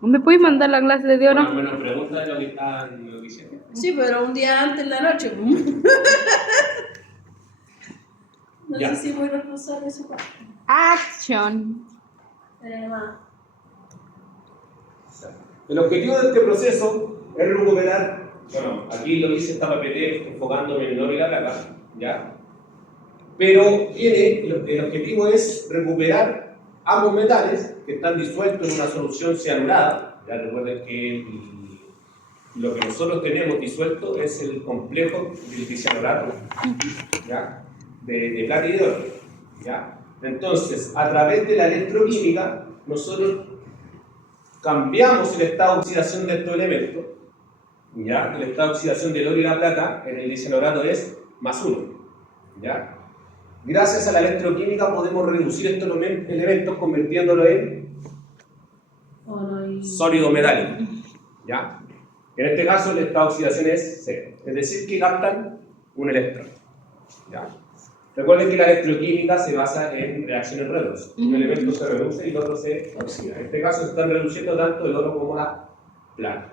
¿Me puedes mandar la clase de oro? Una buena pregunta de lo que están diciendo. Sí, pero un día antes en la noche. No Ya. sé si voy a responsable de su parte. Action. El objetivo de este proceso es recuperar, bueno, aquí lo dice esta PPT enfocándome en el oro y la plata, ¿ya? Pero el objetivo es recuperar ambos metales que están disueltos en una solución cianurada. Ya recuerden que lo que nosotros tenemos disuelto es el complejo del bicianurato, ¿ya? De plata y de oro, ¿ya? Entonces, a través de la electroquímica, nosotros cambiamos el estado de oxidación de estos elementos, ¿ya? El estado de oxidación del oro y la plata en el bicianurato es +1, ¿ya? Gracias a la electroquímica podemos reducir estos elementos convirtiéndolos en sólido metálico, ¿ya? En este caso el estado de oxidación es 0, es decir que captan un electrón, ¿ya? Recuerden que la electroquímica se basa en reacciones redox. Un elemento se reduce y el otro se oxida. En este caso se están reduciendo tanto el oro como la plata,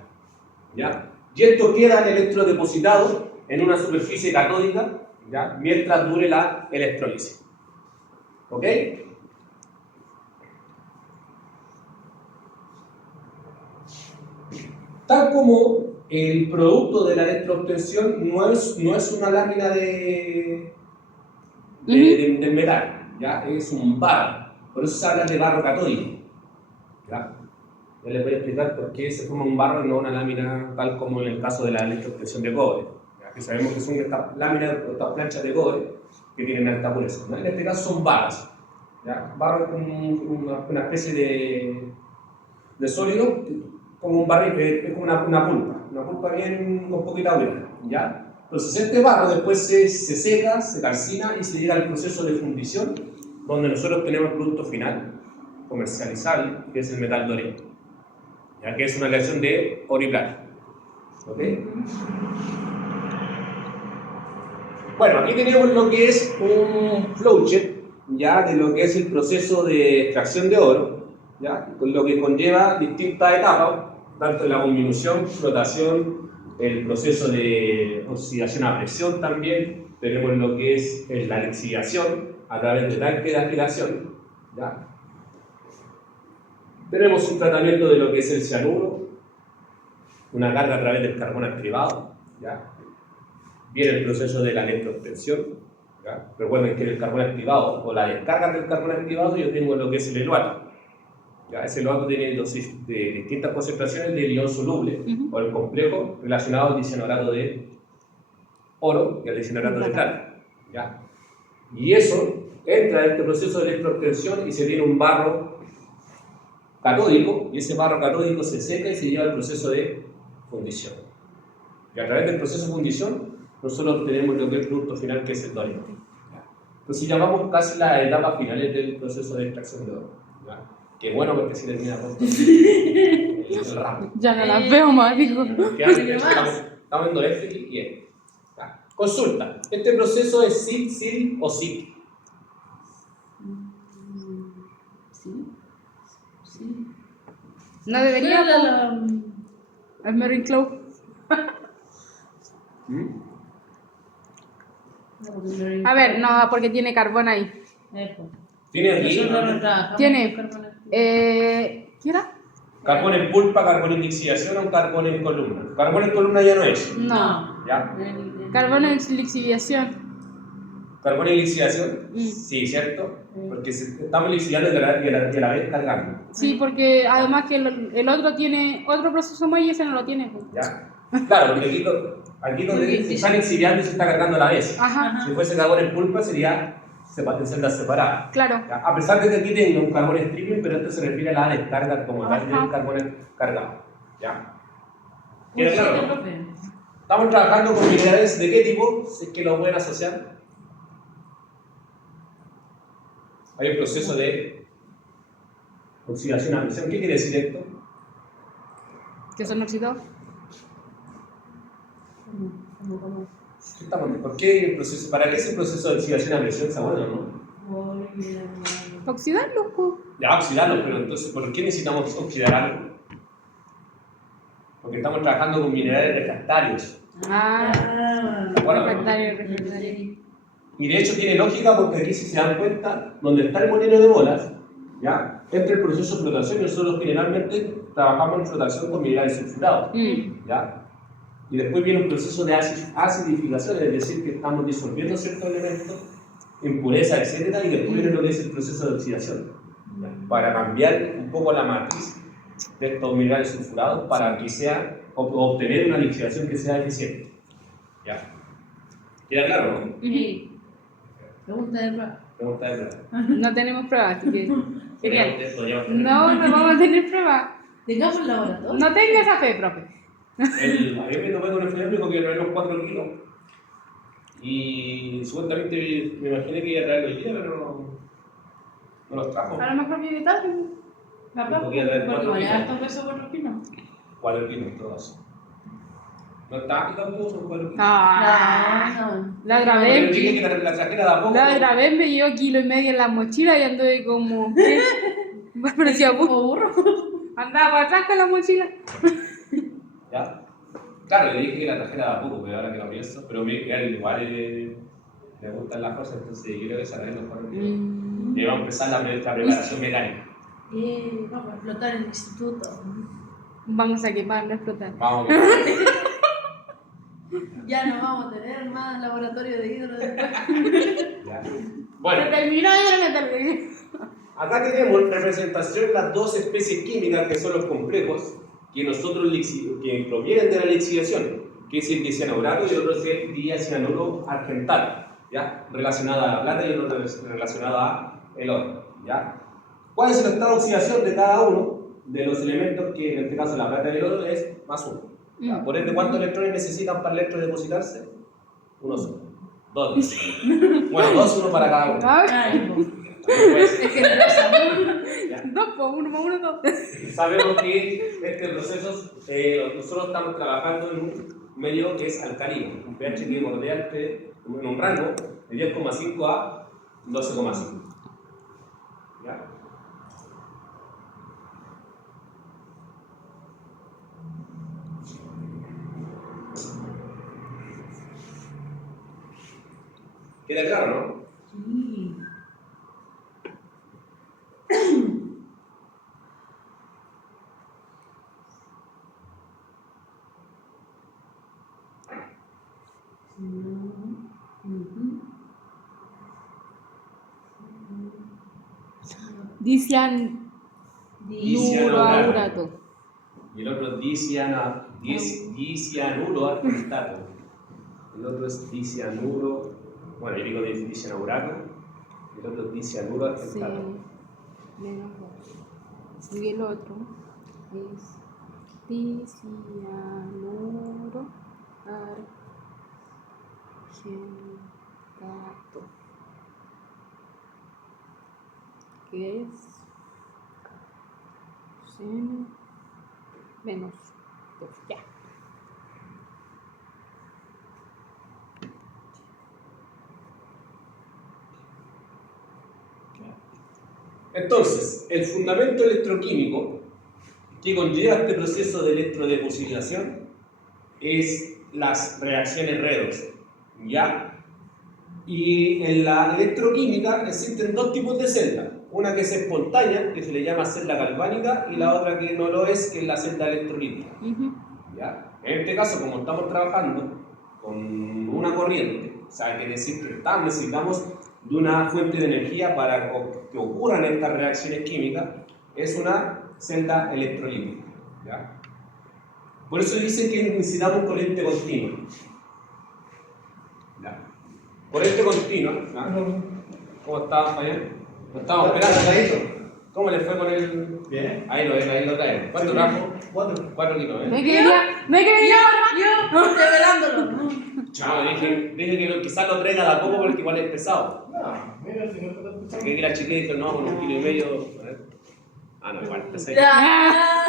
¿ya? Y esto queda en electro depositado en una superficie catódica, ¿ya? Mientras dure la electrólisis. ¿Ok? Tal como el producto de la electroobtención no es una lámina del metal, ¿ya? Es un barro. Por eso se habla de barro catódico, ¿ya? Ya les voy a explicar por qué se forma un barro y no una lámina tal como en el caso de la electroobtención de cobre, ¿ya? Que sabemos que son estas láminas, estas planchas de cobre que tienen alta pureza, ¿no? En este caso son barras, ¿ya? Barro es como una especie de sólido, como un barril, es como una pulpa bien con poquita humedad, ¿ya? Entonces este barro después se seca, se calcina y se llega al proceso de fundición, donde nosotros tenemos el producto final comercializable, que es el metal doré, ya que es una aleación de oro y plata. ¿Ok? Bueno, aquí tenemos lo que es un flowchart, ya, de lo que es el proceso de extracción de oro, ya, con lo que conlleva distintas etapas, tanto en la disminución, flotación, el proceso de oxidación a presión también, tenemos lo que es la lixiviación a través de tanque de aspiración, ¿ya? Tenemos un tratamiento de lo que es el cianuro, una carga a través del carbón activado, ¿ya? Viene el proceso de la electroobtención, ¿ya? Recuerden que en el carbón activado o la descarga del carbón activado yo tengo lo que es el eluato. ¿Ya? Ese eluato tiene dosis de distintas concentraciones del ion soluble o el complejo relacionado al dicianorato de oro y al dicianorato de plata, ¿ya? Y eso entra en este proceso de electroobtención y se tiene un barro catódico, y ese barro catódico se seca y se lleva al proceso de fundición. Y a través del proceso de fundición nosotros obtenemos lo que es el producto final, que es el doré. Entonces llamamos casi las etapas finales del proceso de extracción de oro. ¿Ya? Qué bueno porque si termina pronto el ramo. Ya no las veo más, digo. Estamos viendo F y E. ¿Ya? Consulta, ¿este proceso es SIP, SIL o SIC? Sí. No debería. El Mary Cloud. A ver, no, porque tiene carbón ahí. ¿Tiene aquí? Tiene. ¿Qué era? ¿Carbón en pulpa, carbón en lixiviación o carbón en columna? Carbón en columna ya no es. No. ¿Ya? Carbón en lixiviación. ¿Carbón en lixiviación? Sí, ¿cierto? Porque estamos lixiviando y a la vez cargando. Sí, porque además que el otro tiene otro proceso más y ese no lo tiene. ¿Ya? Claro, porque aquí donde se está lixiviando y se está cargando a la vez. Ajá. Si fuese carbón en pulpa sería en celdas separadas. Claro. ¿Ya? A pesar de que aquí tengo un carbón stripping, pero esto se refiere a la descarga como tal del carbón cargado. ¿Ya? ¿Queda claro? Estamos trabajando con minerales de qué tipo, si es que lo pueden asociar. Hay un proceso de oxidación a presión. ¿Qué quiere decir esto? ¿Que son oxidados? ¿Por qué el proceso? ¿Para qué es el proceso de oxidación a presión? ¿Está bueno, no? ¿Oxidarlo? Ya, oxidarlo, pero entonces, ¿por qué necesitamos oxidar algo? porque estamos trabajando con minerales refractarios. Ah, ¿De acuerdo? refractario. Y de hecho tiene lógica porque aquí, si se dan cuenta, donde está el molino de bolas, ¿ya? Entra el proceso de flotación y nosotros generalmente trabajamos en flotación con minerales sulfurados, ¿ya? Y después viene un proceso de acidificación, es decir, que estamos disolviendo ciertos elementos, impurezas, etc. Y después viene lo que es el proceso de oxidación, ¿ya? Para cambiar un poco la matriz de estos minerales sulfurados para que sea, obtener una lixiviación que sea eficiente, ¿ya? ¿Queda claro, no? Sí. Pregunta de prueba. Pregunta de verdad. No tenemos pruebas, así que. Genial. Podríamos- No, no vamos a tener pruebas. Tengamos el laboratorio. No tenga esa fe, profe. A mí me tomé con el frigorífico que traía los 4 kilos y supuestamente me imaginé que iba a traerlo hoy día, pero no los trajo. A lo mejor viene tarde. Capaz, Un poquito de porque cuatro igual es kilos. harto peso por los kilos. 4 kilos todos. No está aquí tampoco, son 4 kilos. Ah, No. la otra Pero vez. dije que la trajera de a poco. La otra vez me llevó 1,5 kilos en la mochila y anduve como. Me parecía Como burro. Andaba para atrás con la mochila. ¿Ya? Claro, le dije que la trajera de a poco, pero ahora que lo pienso, pero igual le gustan las cosas, entonces yo creo que salen los 4 kilos. Y vamos a empezar la preparación mecánica. Vamos a explotar el instituto. Vamos a quemar, no explotar. Vamos a ver. Ya no vamos a tener más laboratorio de hidro después. ¿Ya? Se Bueno. terminó y no me terminé. Acá tenemos en representación las dos especies químicas que son los complejos que nosotros que provienen de la lixiviación, que es el dicianurato y otro es el diacianuro argentato, ¿ya? Relacionado a la plata y otro relacionado a el oro, ¿ya? ¿Cuál es el estado de oxidación de cada uno de los elementos que en este caso la plata y el oro es +1? ¿Ya? Por ende, ¿cuántos electrones necesitan para electrodepositarse? Uno solo. 2. Bueno, 2, uno para cada uno. Ay, no. Pues, Es generosa. ¿ya? 2 por 1 más 1, 2. Sabemos que este proceso, nosotros estamos trabajando en un medio que es alcalino, un pH que bordea en un rango de 10,5 a 12,5. ¿Ya? ¿Queda claro, no? Sí. Dicianurato. Y el otro es dicianuro argentato. El otro es dicianuro, bueno, yo digo dicianurato. Y el otro es dicianuro Sí. argentato. Menos 2. Y el otro es dicianuro argentato. Que es menos 2. Ya. Entonces, el fundamento electroquímico que conlleva este proceso de electrodeposición es las reacciones redox, ¿ya? Y en la electroquímica existen dos tipos de celdas, una que es espontánea, que se le llama celda galvánica, y la otra que no lo es, que es la celda electrolítica, ¿ya? En este caso, como estamos trabajando con una corriente, o sea, quiere decir que necesitamos de una fuente de energía para que ocurran estas reacciones químicas, es una celda electrolítica, ¿ya? Por eso dice que necesitamos corriente continua, ¿ya? Corriente continua, ¿ya? ¿Cómo está, Fabián? Lo estamos esperando. ¿Cómo le fue con el...? Bien. Ahí lo traemos. ¿Cuánto trajo? 4 kilos, No hay ¿eh? que venir, no hay que venir ahora. Yo, revelándolo. Chao, dije que quizás lo traiga de a poco porque igual es pesado. No, mira, si no te lo Que la chica dijo, no, con 1,5 kilos. Ah, no, igual pesa. Ya.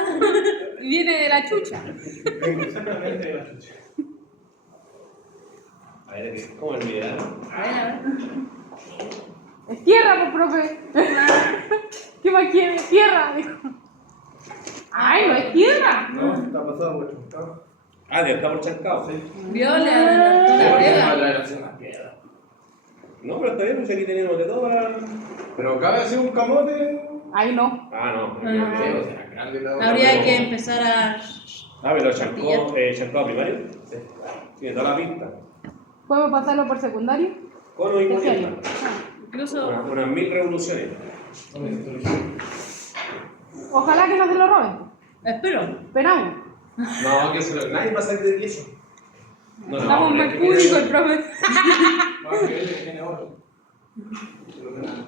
Y viene de la chucha. Vengo exactamente de la chucha. A ver, ¿cómo olvidar? A ver. Es tierra, pues, profe. ¿Qué más quiere? Tierra, dijo. Ay, no es tierra. ¡Ah! No, está pasado por chuntado. Ah, de acá por Chancao. Sí. Vio, le adelantó la pega. La relación más piedra. No, pero está bien, pues aquí tenemos de todo para... Pero cabe hacer un camote. Ahí no. Ah, no. Ah. Sí, o sea, grande la Habría que empezar a. Ah, pero Chancao primario. Sí. Tiene toda la pinta. ¿Podemos pasarlo por secundario? Cono y Terciario. molienda. Incluso. Unas 1000 revoluciones. Ojalá que no se lo roben. Espero. Esperamos. No, que eso, nadie va a salir de eso. No, Estamos pero en es que Mercurio, mira, el profe. Más que él tiene oro.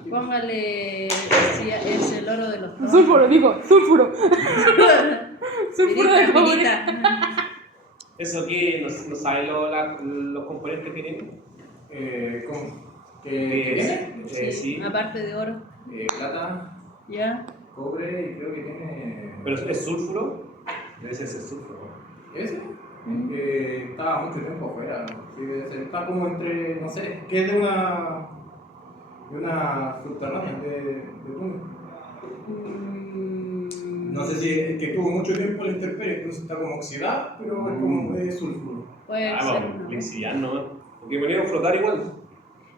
Póngale. Si es el oro de los trabajos. Sulfuro, digo, sulfuro. Sulfuro de Pirita, cobre. pirita. Eso aquí, no saben los componentes que tiene. ¿Cómo? ¿Qué tiene? Sí. Aparte de oro. Plata, Ya. cobre y creo que tiene. Pero es sulfuro. Debe ser ese sulfuro. ¿Ese? Estaba mucho tiempo afuera. Sí, debe ser. Está como entre, no sé, que es de una subterránea de túnel. No sé si es que tuvo mucho tiempo la intemperie, entonces está como oxidada, pero es como de sulfuro. Puede Ah, ser. vamos, ¿no? lixiviar nomás. Porque poníamos a flotar igual.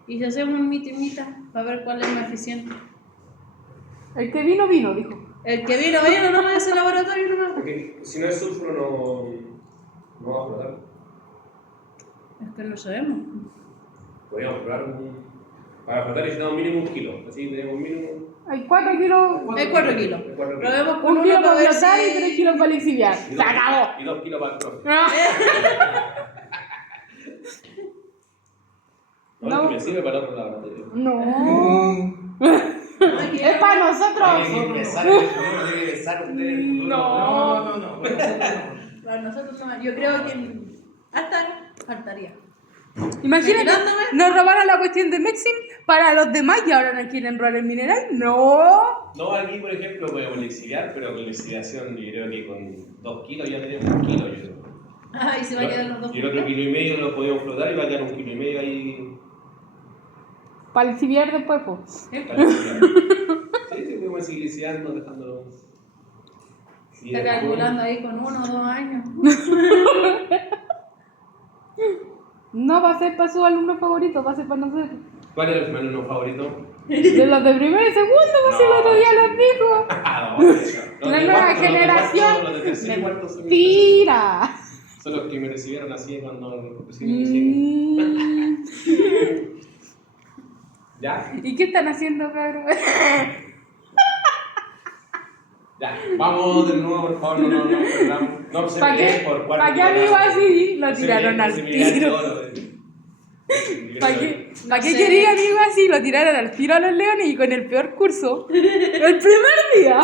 Y si hacemos un mitimita para ver cuál es más eficiente. El que vino, vino, dijo. El que vino, no es el laboratorio nomás. Porque si no es sulfuro, no va a flotar. Es que no sabemos. Podríamos probar para flotar necesitamos mínimo 1 kilo. Así tenemos mínimo Hay 4 kilos. Hay 4 kilos. 4 kilos. Probemos con 1 kilo uno para para ver flotar y 3 si. kilos para lixiviar. Y ¡Se dos- acabó! Y 2 kilos para el profe. No, No. es que me sirve para otro laboratorio. No. Ay, Es para nosotros. Tiene que pensar usted en el futuro. No. Bueno, Para nosotros no. Yo creo que hasta faltaría. Imagínate, Imaginándome. nos robaron la cuestión de Mexim para los demás y ahora nos quieren robar el mineral. No. No, aquí por ejemplo podemos lixiviar, pero con lixiviación yo creo que con 2 kilos ya tenemos 1 kilo. Yo creo. Ay, se va a quedar los dos. Y el otro kilo y medio lo podemos flotar y va a quedar 1 kilo y medio ahí. Para lixiviar después, pues. Para lixiviar. Sí, podemos seguir lixiviando, dejándolo. Y Está después- calculando ahí con 1 o 2 años. No va a ser para su alumno favorito, va a ser para nosotros. ¿Cuál era el alumno favorito? De los de primero y segundo, pues si el otro día los dijo. Ah, no, los La de nueva cuarto, generación. Los de tercero y cuarto son- Mentira. Son los que me recibieron así cuando recién inicié. Mm. ¿Ya? ¿Y qué están haciendo, cabrón? Ya, vamos de nuevo, por favor, no se ¿Para peleen qué? por cuarto. ¿Para qué amigo así? Lo No se tiraron peleen, al se peleen tiro. todo, ¿Para qué? ¿Para No qué sé. quería amigo así? Lo tiraron al tiro a los leones y con el peor curso. El primer día.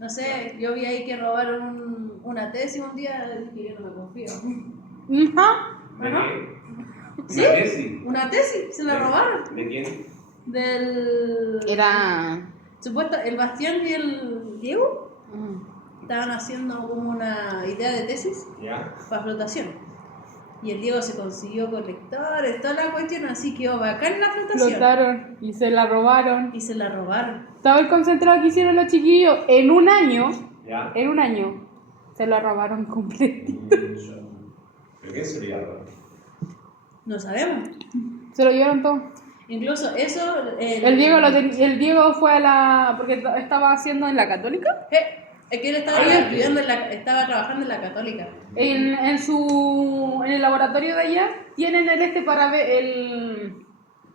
No sé, yo vi ahí que robaron una tesis un día y yo no me confío. Ajá. ¿De ¿No? qué? ¿Sí? ¿Una tesis? Una tesis, se la robaron. ¿De quién? Del. Era. Supuesto, el Bastián y el Diego Mm. estaban haciendo como una idea de tesis ¿Ya? para flotación. Y el Diego se consiguió colectores, toda la cuestión, así quedó bacán la flotación. Flotaron y se la robaron. Y se la robaron. Todo el concentrado que hicieron los chiquillos en un año, ¿Ya? se lo robaron completo. ¿Pero qué sería raro? No sabemos. Se lo llevaron todo. Incluso eso. El Diego fue a la. Porque estaba haciendo en la Católica. Es que él estaba estudiando estaba trabajando en la Católica. En el laboratorio de allá tienen para ver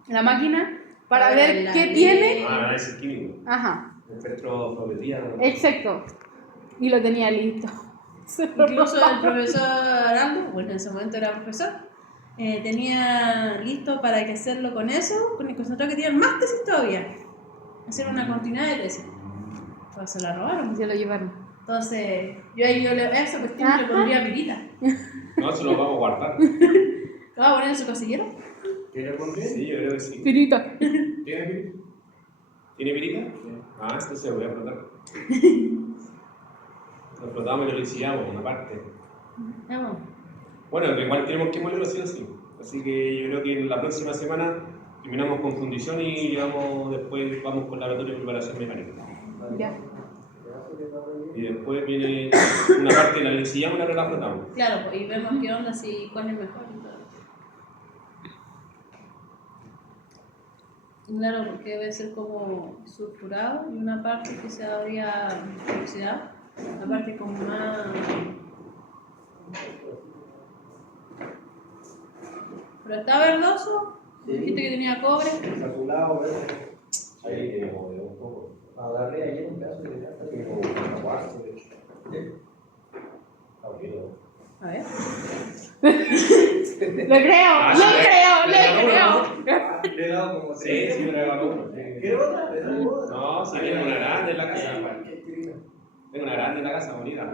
la máquina para Para ver la qué ley. tiene. Ah, ese químico. Ajá, Espectrofluometría. exacto. Y lo tenía listo. Se lo Incluso el robaron. profesor Arando, bueno, en ese momento era profesor, tenía listo para que hacerlo con eso, con el concentrado que tienen más tesis todavía. Hacer una continuidad de tesis. Entonces se la robaron. Se lo llevaron. Entonces, yo ahí a esa cuestión le Ajá. pondría pirita. No, se lo vamos a guardar. ¿Lo va a poner en su casillero? ¿Tiene por qué? Sí, yo creo que sí. Pirita. ¿Tiene que? ¿Tiene pirita? Ah, entonces voy a flotar. Lo flotamos y lo lixiviamos, una parte. Vamos. Bueno, pero igual tenemos que molerlo sí o sí. Así que yo creo que la próxima semana terminamos con fundición y después vamos con laboratorio de preparación mecánica. Ya. y después viene una parte que la ensillamos y la relajamos. Claro, pues, y vemos qué onda, si cuál es mejor y todo. Claro, porque debe ser como sulfurado y una parte que se habría oxidado, la parte como más. Pero está verdoso, dijiste que tenía cobre. Azulado, ¿verdad? Ahí tiene como de un poco. Para darle ahí un pedazo de plata. Tiene como un aguazo, de hecho. Está bonito. A ver. Le creo, le creo. Le he dado como Sí, sí, me regaló uno. ¿Quieres otra? ¿Le doy otra? No, sí, tengo una grande en la casa. Tengo una grande en la casa, bonita.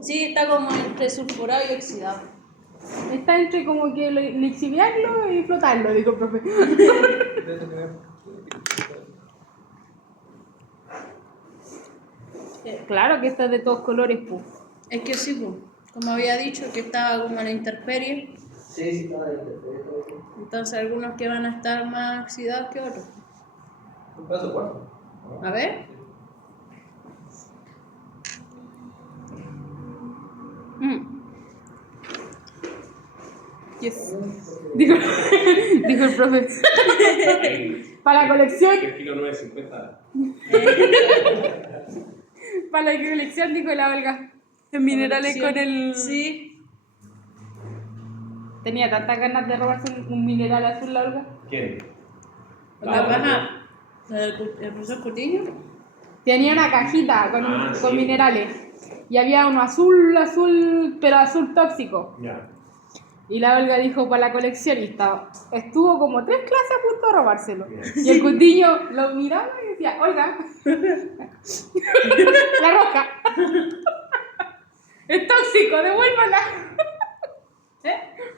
Sí, está como entre sulfurado y oxidado. Está entre como que lixiviarlo y flotarlo, digo el profe. Claro que está de todos colores, pues. Es que sí, pues, como había dicho, que estaba como a la intemperie, Sí, sí, estaba de entonces algunos que van a estar más oxidados que otros. un pedazo de cuarzo. A ver. Yes. Dijo el profe. Para la colección, 3 kilos 950. para la colección, dijo la Olga. En minerales con el. Sí. Tenía tantas ganas de robarse un mineral azul, la Olga. ¿Quién? Capaz el profesor Cutiño. Tenía una cajita con, Ah, con sí. minerales. Y había uno azul, pero azul tóxico. Ya. Y la Olga dijo para la coleccionista, estuvo como 3 clases a punto de robárselo. Bien. Y el Cutiño lo miraba y decía, Olga, la roca, es tóxico, devuélvala.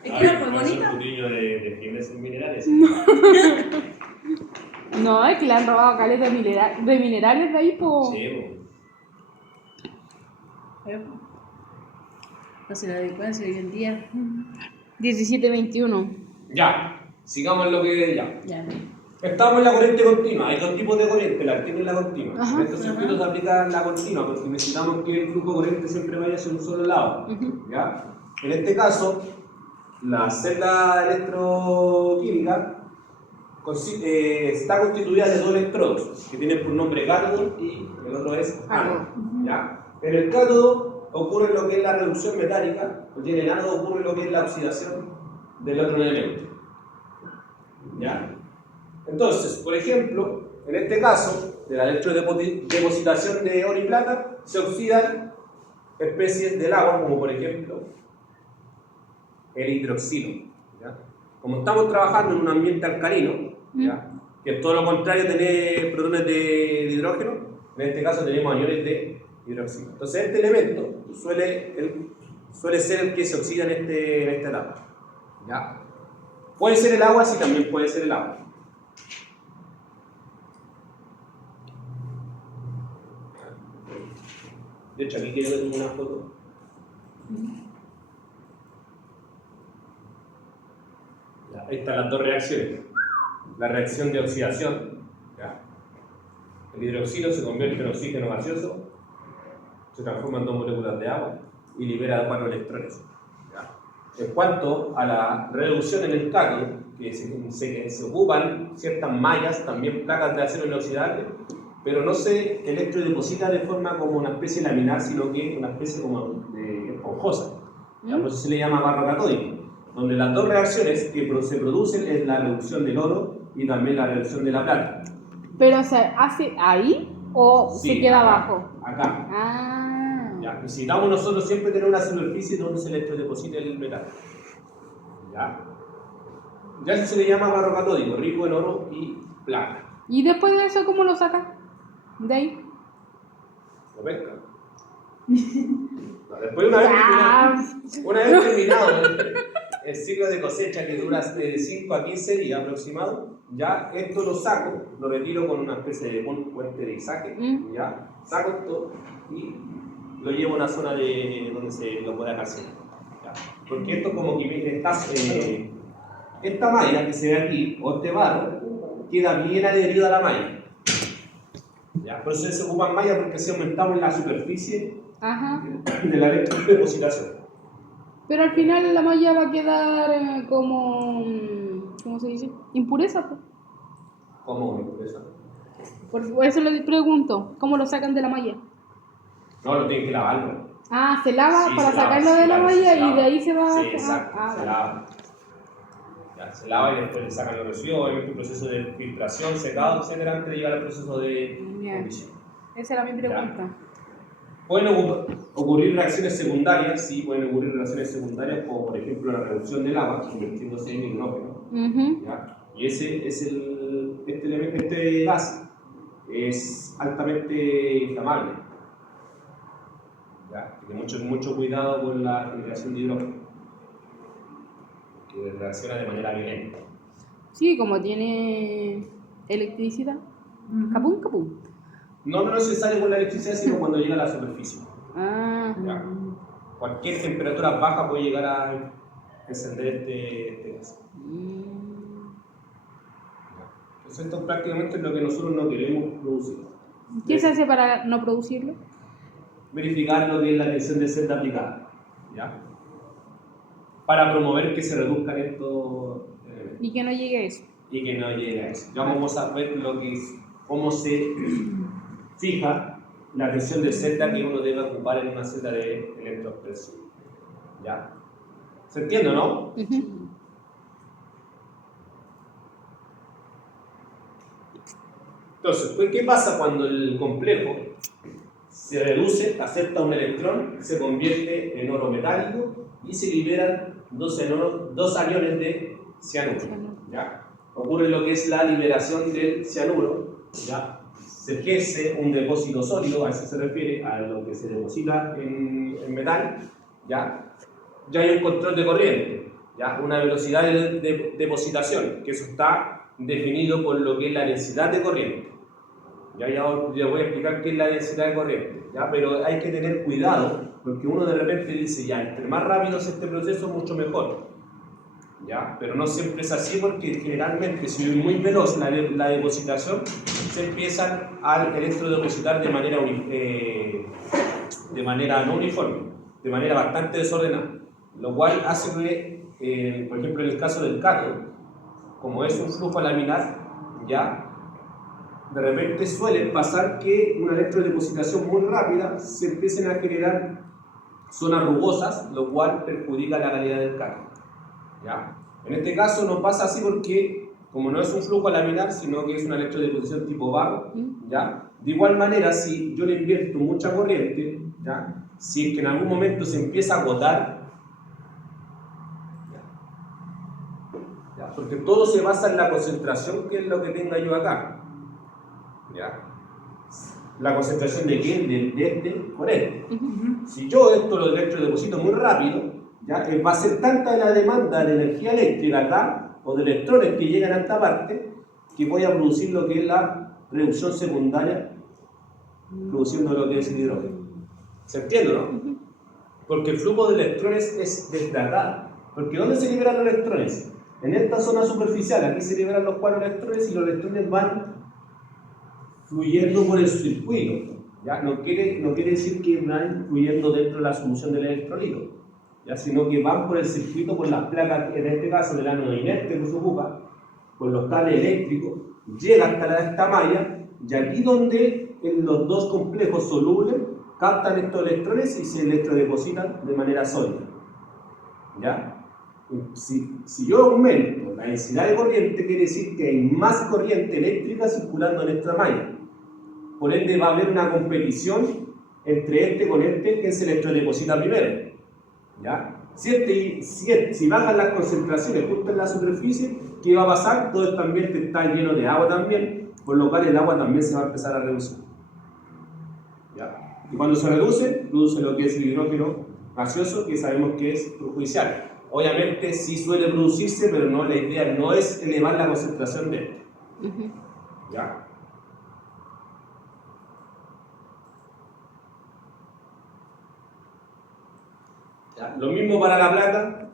Es que era muy Un bonita. putillo de fibras en minerales. No, es que le han robado caleta de minerales de ahí, po. Sí, pues. No sé, la delincuencia hoy en día. 17-21. Ya, sigamos en lo que ya. Ya. Estamos en la corriente continua. Hay dos tipos de corriente, la activa y la continua. Ajá. En estos circuitos se aplica la continua porque necesitamos que el flujo de corriente siempre vaya hacia un solo lado. ¿Ya? En este caso, la celda electroquímica está constituida de 2 electrodos que tienen por nombre cátodo y el otro es ánodo. ¿Ya? En el cátodo ocurre lo que es la reducción metálica y en el ánodo ocurre lo que es la oxidación del otro elemento. ¿Ya? Entonces, por ejemplo, en este caso, de la electrodepositación de oro y plata, se oxidan especies del agua, como por ejemplo el hidroxilo. ¿Ya? Como estamos trabajando en un ambiente alcalino, ¿ya? Que es todo lo contrario tener protones de hidrógeno, en este caso tenemos aniones de hidroxilo. Entonces, este elemento suele ser el que se oxida en esta etapa. ¿Ya? Puede ser el agua, sí, también puede ser el agua. De hecho, aquí quiero ver una foto. Ya, ahí están las dos reacciones. La reacción de oxidación. Ya. El hidroxilo se convierte en oxígeno gaseoso, se transforma en 2 moléculas de agua y libera 4 electrones. Ya. En cuanto a la reducción en el cátodo, que se ocupan ciertas mallas, también placas de acero inoxidable, pero no se electrodeposita de forma como una especie laminar, sino que una especie como de esponjosa. Por eso se le llama barro catódico, donde las dos reacciones que se producen es la reducción del oro y también la reducción de la plata. ¿Pero se hace ahí o Sí, se queda acá, abajo? Acá. Ah. Ya. Necesitamos nosotros siempre tener una superficie donde se electrodeposite el metal. ¿Ya? Ya eso se le llama barro catódico, rico en oro y plata. ¿Y después de eso cómo lo sacas? De ahí. ¿Lo pesca? No, después una vez terminado el ciclo de cosecha que dura de 5 a 15 días aproximado, ya esto lo saco, lo retiro con una especie de puente de izaje, ya saco esto y lo llevo a una zona donde se lo pueda almacenar. Porque esto como que esta malla que se ve aquí, o este barro, queda bien adherido a la malla. ¿ya? Por eso se ocupan mallas porque así aumentamos la superficie Ajá. de la electrodepositación. Pero al final la malla va a quedar como, ¿cómo se dice? Impureza, pues. ¿Cómo impureza? Por eso le pregunto, ¿cómo lo sacan de la malla? No, lo tienen que lavarlo. Ah, se lava Sí, para se lava, sacarlo de la claro, malla se y lava. de ahí se va Sí, exacto, se vale. lava. Ya, se lava y después le sacan los residuos, obviamente un proceso de filtración, secado, etcétera, antes de llegar al proceso de Ya. fundición. Esa era mi pregunta. Pueden ocurrir reacciones secundarias, sí, pueden ocurrir reacciones secundarias, como por ejemplo la reducción del agua, convirtiéndose en hidrógeno. Ujú. ¿Ya? Y ese es este gas es altamente inflamable. ¿Ya? Así que mucho cuidado con la generación de hidrógeno, que reacciona de manera violenta. Sí, como tiene electricidad. Capum, capum. No es necesario con la electricidad, sino cuando llega a la superficie. Ah. ¿Ya? Cualquier temperatura baja puede llegar a encender este gas. Entonces esto prácticamente es lo que nosotros no queremos producir. ¿Qué se hace para no producirlo? Verificar lo que es la tensión de celda aplicada, ¿ya? Para promover que se reduzcan estos elementos. Y que no llegue a eso. Y que no llegue a eso. Ya vamos a ver cómo se fija la tensión de celda que uno debe ocupar en una celda de electroexpresión. ¿Ya? ¿Se entiende, no? Ujú. Entonces, pues, ¿qué pasa cuando el complejo se reduce, acepta un electrón, se convierte en oro metálico y se liberan dos aniones de cianuro? ¿Ya? Ocurre lo que es la liberación del cianuro, ¿ya? Se ejerce un depósito sólido, a eso se refiere a lo que se deposita en metal, ¿ya? Ya hay un control de corriente, ¿ya? Una velocidad de depositación, que eso está definido por lo que es la densidad de corriente. Ya voy a explicar qué es la densidad de corriente, ¿ya? Pero hay que tener cuidado, porque uno de repente dice, ya, entre más rápido es este proceso, mucho mejor. ¿Ya? Pero no siempre es así, porque generalmente si es muy veloz la depositación, se empiezan a electrodepositar de manera no uniforme, de manera bastante desordenada, lo cual hace que, por ejemplo, en el caso del cátodo, como es un flujo laminar, ya de repente suele pasar que una electrodepositación muy rápida se empiecen a generar zonas rugosas, lo cual perjudica la calidad del cátodo. ¿Ya? En este caso no pasa así porque, como no es un flujo laminar, sino que es una electrodeposición tipo vago, ¿ya? De igual manera, si yo le invierto mucha corriente, ¿ya? Si es que en algún momento se empieza a agotar, ¿ya? Porque todo se basa en la concentración, que es lo que tenga yo acá, ¿ya? La concentración de quién, de este con este. Si yo esto lo electrodeposito muy rápido, ¿ya? Va a ser tanta la demanda de energía eléctrica acá, o de electrones que llegan a esta parte, que voy a producir lo que es la reducción secundaria, produciendo lo que es el hidrógeno. ¿Se entiende, no? Porque el flujo de electrones es desde acá. Porque ¿dónde se liberan los electrones? En esta zona superficial, aquí se liberan los 4 electrones y los electrones van fluyendo por el circuito. ¿Ya? No quiere decir que van fluyendo dentro de la solución del electrolito, ¿ya? Sino que van por el circuito, por las placas, en este caso del ánodo inerte que se ocupa, por los cables eléctricos, llega hasta esta malla, y aquí donde en los dos complejos solubles captan estos electrones y se electrodepositan de manera sólida. ¿Ya? Si yo aumento la densidad de corriente, quiere decir que hay más corriente eléctrica circulando en esta malla. Por ende va a haber una competición entre este con este, que se electrodeposita primero. ¿Ya? Si bajan las concentraciones justo en la superficie, ¿qué va a pasar? Todo este ambiente está lleno de agua también, por lo cual el agua también se va a empezar a reducir. ¿Ya? Y cuando se reduce, produce lo que es el hidrógeno gaseoso, que sabemos que es perjudicial. Obviamente sí suele producirse, pero no, la idea no es elevar la concentración de este. ¿Ya? ¿Ya? Lo mismo para la plata.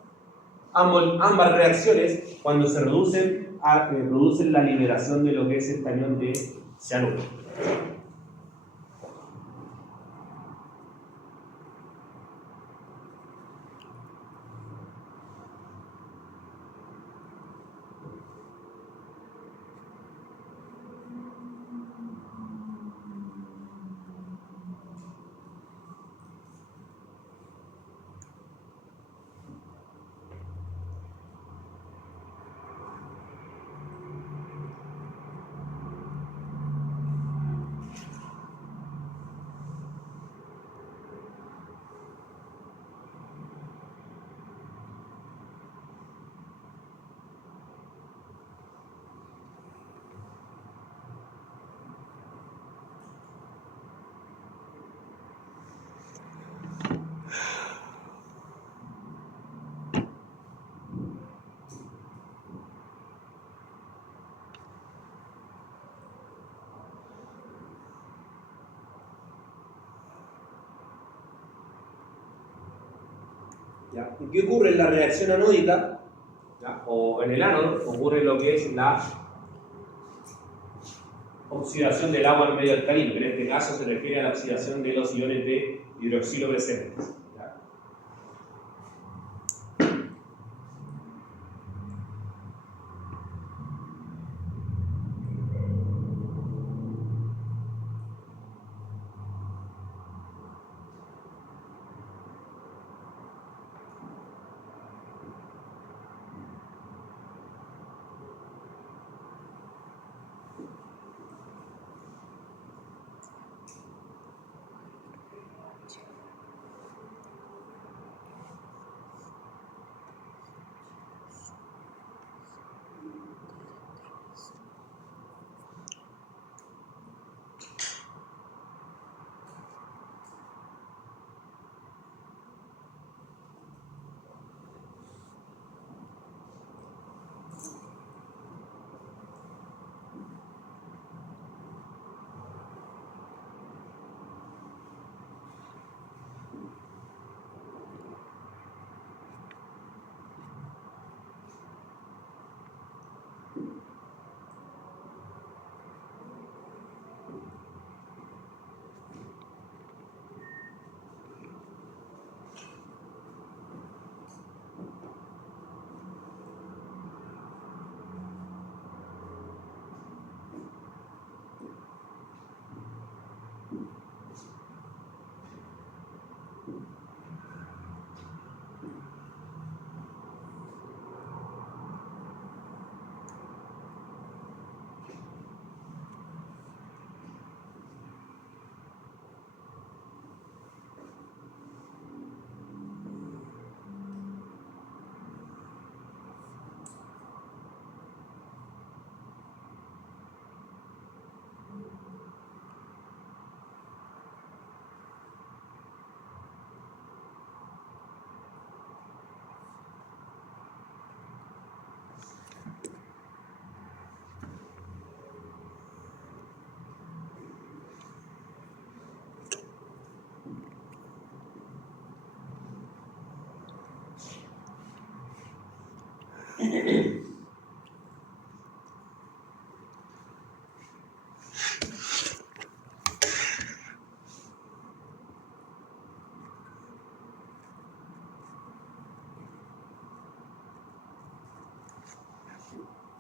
Ambas reacciones, cuando se reducen, producen la liberación de lo que es este anión de cianuro. ¿Ya? ¿Y qué ocurre en la reacción anódica? ¿Ya? O en el ánodo ocurre lo que es la oxidación del agua en medio alcalino, que en este caso se refiere a la oxidación de los iones de hidroxilo presentes. ¿Ya?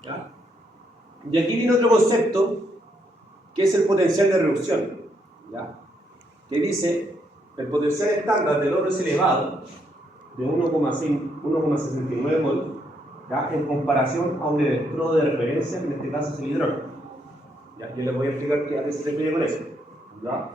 ¿Ya? Y aquí viene otro concepto que es el potencial de reducción, ¿ya? Que dice el potencial estándar del oro es elevado de 1,69 mol, ¿ya? En comparación a un electrodo de referencia, que en este caso es el hidrógeno. ¿Ya? Yo les voy a explicar a qué se refiere con eso, ¿ya?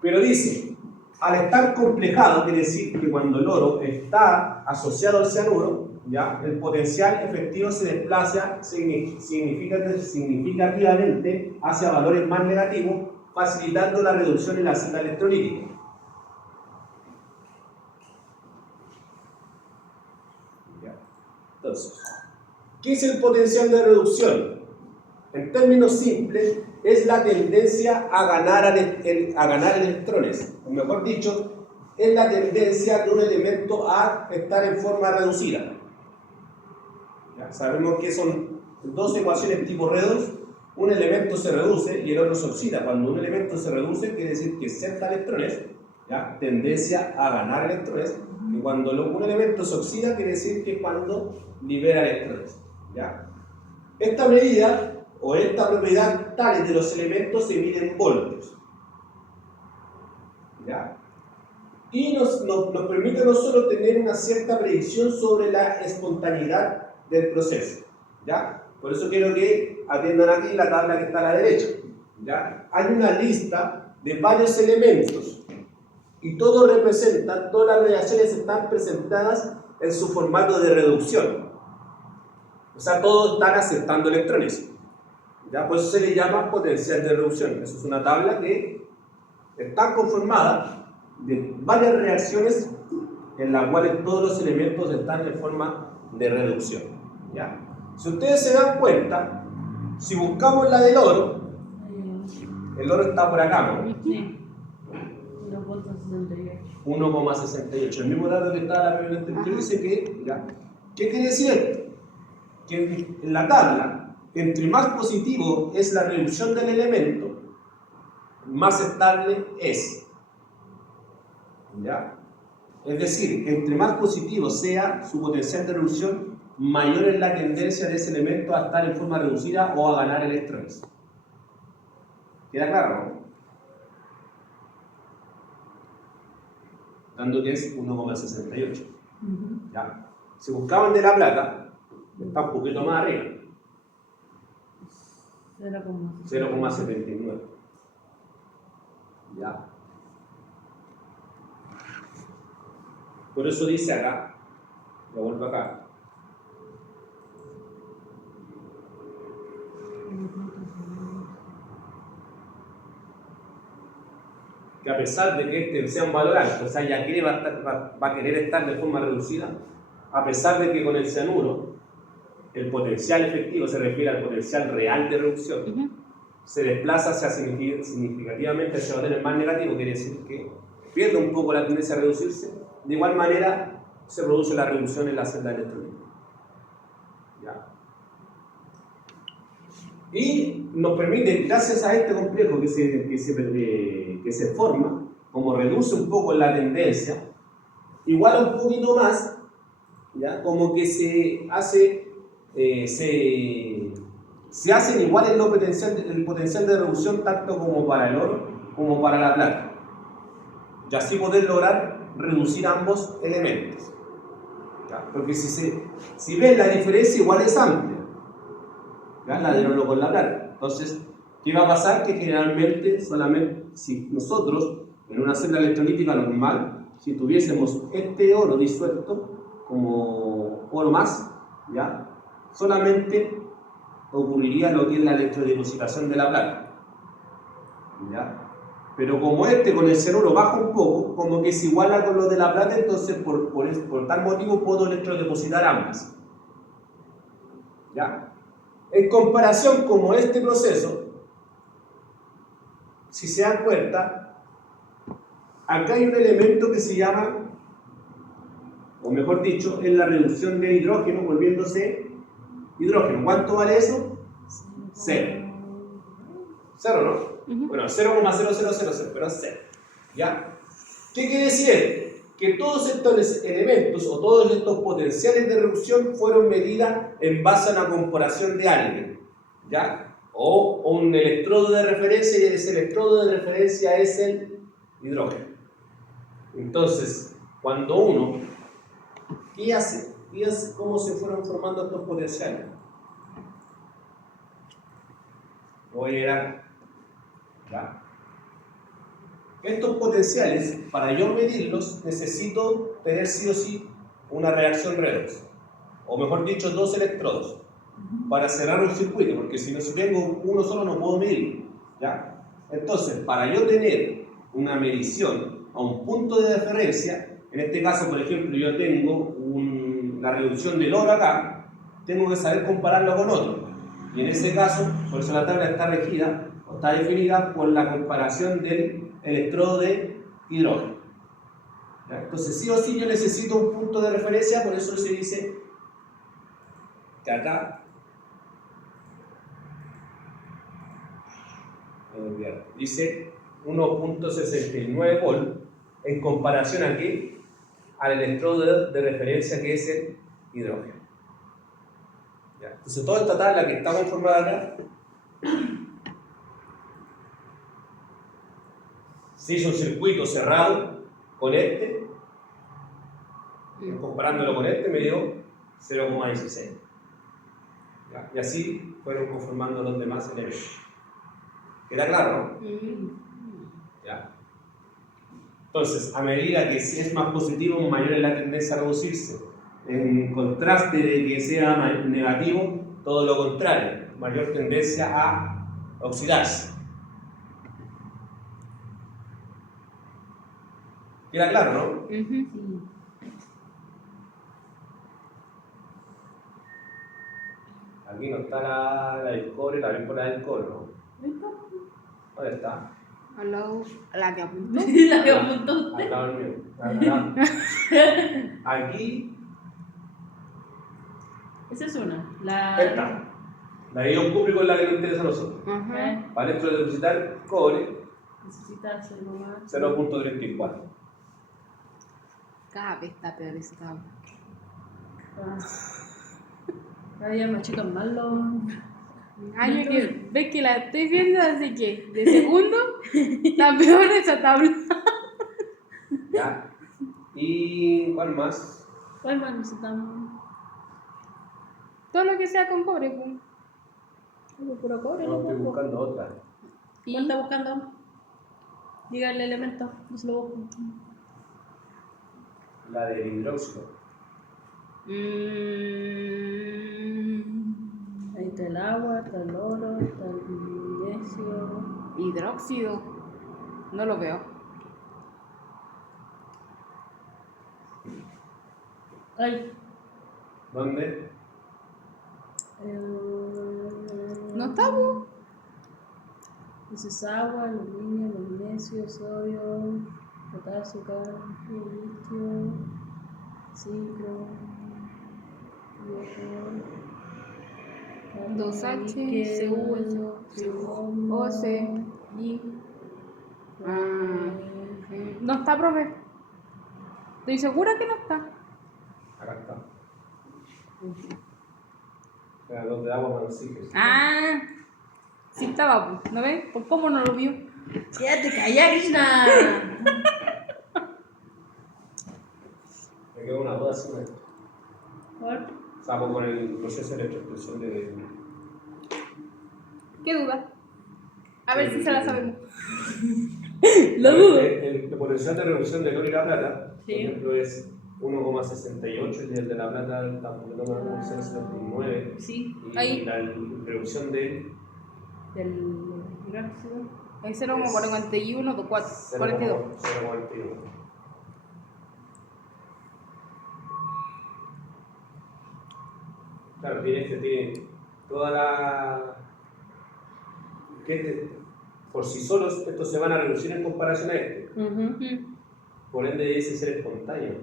Pero dice, al estar complejado, quiere decir que cuando el oro está asociado al cianuro, ¿ya? El potencial efectivo se desplaza significativamente hacia valores más negativos, facilitando la reducción en la cinta electrolítica. ¿Ya? Entonces, ¿qué es el potencial de reducción? En términos simples, es la tendencia a ganar electrones, o mejor dicho, es la tendencia de un elemento a estar en forma reducida. ¿Ya? Sabemos que son dos ecuaciones tipo redox, un elemento se reduce y el otro se oxida. Cuando un elemento se reduce, quiere decir que acepta electrones, ¿ya? Tendencia a ganar electrones, y cuando un elemento se oxida, quiere decir que cuando libera electrones, ¿ya? Esta medida o esta propiedad tal de los elementos se mide en voltios, ¿ya? Y nos permite no solo tener una cierta predicción sobre la espontaneidad del proceso, ¿ya? Por eso quiero que atiendan aquí la tabla que está a la derecha, ¿ya? Hay una lista de varios elementos y todas las reacciones están presentadas en su formato de reducción, o sea, todos están aceptando electrones. ¿Ya? Por eso se le llama potencial de reducción. Esa es una tabla que está conformada de varias reacciones en las cuales todos los elementos están en forma de reducción, ¿ya? Si ustedes se dan cuenta, si buscamos la del oro, el oro está por acá, ¿no? Sí. 1.68. 1,68. El mismo dato que estaba previamente anterior dice que, ya. ¿Qué quiere decir esto? Que en la tabla, entre más positivo es la reducción del elemento, más estable es. ¿Ya? Es decir, entre más positivo sea su potencial de reducción, mayor es la tendencia de ese elemento a estar en forma reducida o a ganar electrones. ¿Queda claro, no? Dando que es 1,68. ¿Ya? Si buscaban de la plata, está un poquito más arriba. 0,79. ¿Ya? Por eso dice acá, lo vuelvo acá, que a pesar de que este sea un valor alto, o sea, ya quiere va a querer estar de forma reducida, a pesar de que con el cianuro el potencial efectivo se refiere al potencial real de reducción, se desplaza significativamente hacia valores más negativos, quiere decir que pierde un poco la tendencia a reducirse. De igual manera se produce la reducción en la celda electrónica. ¿Ya? Y nos permite, gracias a este complejo que se forma, como reduce un poco la tendencia, igual un poquito más, ¿ya? Como que se hacen iguales el potencial de reducción tanto como para el oro como para la plata. Y así poder lograr reducir ambos elementos. ¿Ya? Porque si ven la diferencia igual es amplia, ¿ya? La del oro con la plata. Entonces, ¿qué va a pasar? Que generalmente solamente si nosotros en una celda electrolítica normal, si tuviésemos este oro disuelto como oro más, ¿ya? Solamente ocurriría lo que es la electrodeposición de la plata, ¿ya? Pero como este con el cianuro baja un poco, como que se iguala con lo de la plata, entonces por tal motivo puedo electrodepositar ambas, ¿ya? En comparación como este proceso, si se dan cuenta, acá hay un elemento que se llama, o mejor dicho, es la reducción de hidrógeno volviéndose hidrógeno. ¿Cuánto vale eso? 0. 0, ¿no? Bueno, 0,0000, pero es 0. ¿Ya? ¿Qué quiere decir esto? Que todos estos elementos o todos estos potenciales de reducción fueron medidas en base a una comparación de alguien, ¿ya? O un electrodo de referencia, y ese electrodo de referencia es el hidrógeno. Entonces, cuando uno, ¿qué hace? ¿Cómo se fueron formando estos potenciales? Voy a ir acá. ¿Ya? Estos potenciales, para yo medirlos, necesito tener sí o sí una reacción redox, o mejor dicho, dos electrodos, para cerrar un circuito, porque si tengo uno solo no puedo medir, ¿ya? Entonces, para yo tener una medición a un punto de referencia, en este caso, por ejemplo, yo tengo la reducción del oro acá, tengo que saber compararlo con otro, y en ese caso, por eso la tabla está regida, o está definida por la comparación del electrodo de hidrógeno. ¿Ya? Entonces, sí o sí yo necesito un punto de referencia, por eso se dice que acá dice 1.69 volt en comparación aquí al electrodo de referencia que es el hidrógeno. ¿Ya? Entonces, toda esta tabla que está conformada acá se hizo un circuito cerrado con este, comparándolo con este me dio 0,16. ¿Ya? Y así fueron conformando los demás elementos. ¿Queda claro, no? ¿Ya? Entonces, a medida que si es más positivo, mayor es la tendencia a reducirse. En contraste de que sea negativo, todo lo contrario, mayor tendencia a oxidarse. ¿Queda claro, no? Aquí no está la del cobre, también por la del cobre, ¿no? ¿Dónde está? Al lado, a la que apuntó. La que apuntó Al usted. lado del mío. Al lado. Aquí, Esa es una. La. esta. La de ion cúprico es la que nos interesa a nosotros. Ajá. Para electrodepositar cobre, Necesitas algo más. 0.34. Cada vez está peor ese cable. Cada día me achican más los. Año que ves que la estoy viendo, así que de segundo está peor esa tabla. ¿Ya? ¿Y cuál más? ¿Cuál más necesitamos? Todo lo que sea con cobre, pues. Algo puro cobre, No, ¿no? estoy buscando otra. ¿Cuál está buscando? Diga el elemento. Yo se lo busco. La del hidróxido. Ahí está el agua, está el oro, está el magnesio. Hidróxido. No lo veo. Ay. ¿Dónde? No está, pues. Ese es agua, aluminio, magnesio, sodio, potasio, litio, ciclo, 2H, CU, OC, Y. No está, profe. Estoy segura que no está. Acá está. Era 2 de agua más oxígeno. Ah, sí estaba, pues. ¿No ves? ¿Por cómo no lo vio? ¡Ya te calla, Krishna! Me quedó una duda así. ¿Por? Estamos con el proceso de electroexpresión de. ¿Qué duda? A ver si se la sabemos. Lo dudo. El potencial de reducción de oro y la plata, Sí. por ejemplo, es 1,68 y el de la plata está un poquito más, 0,79. Sí, Y Ahí. la reducción de del hidróxido. Es 0,41, 42. 0,41. Claro, tiene toda la. Por sí solos, estos se van a reducir en comparación a este. Por ende, dice ser espontáneo.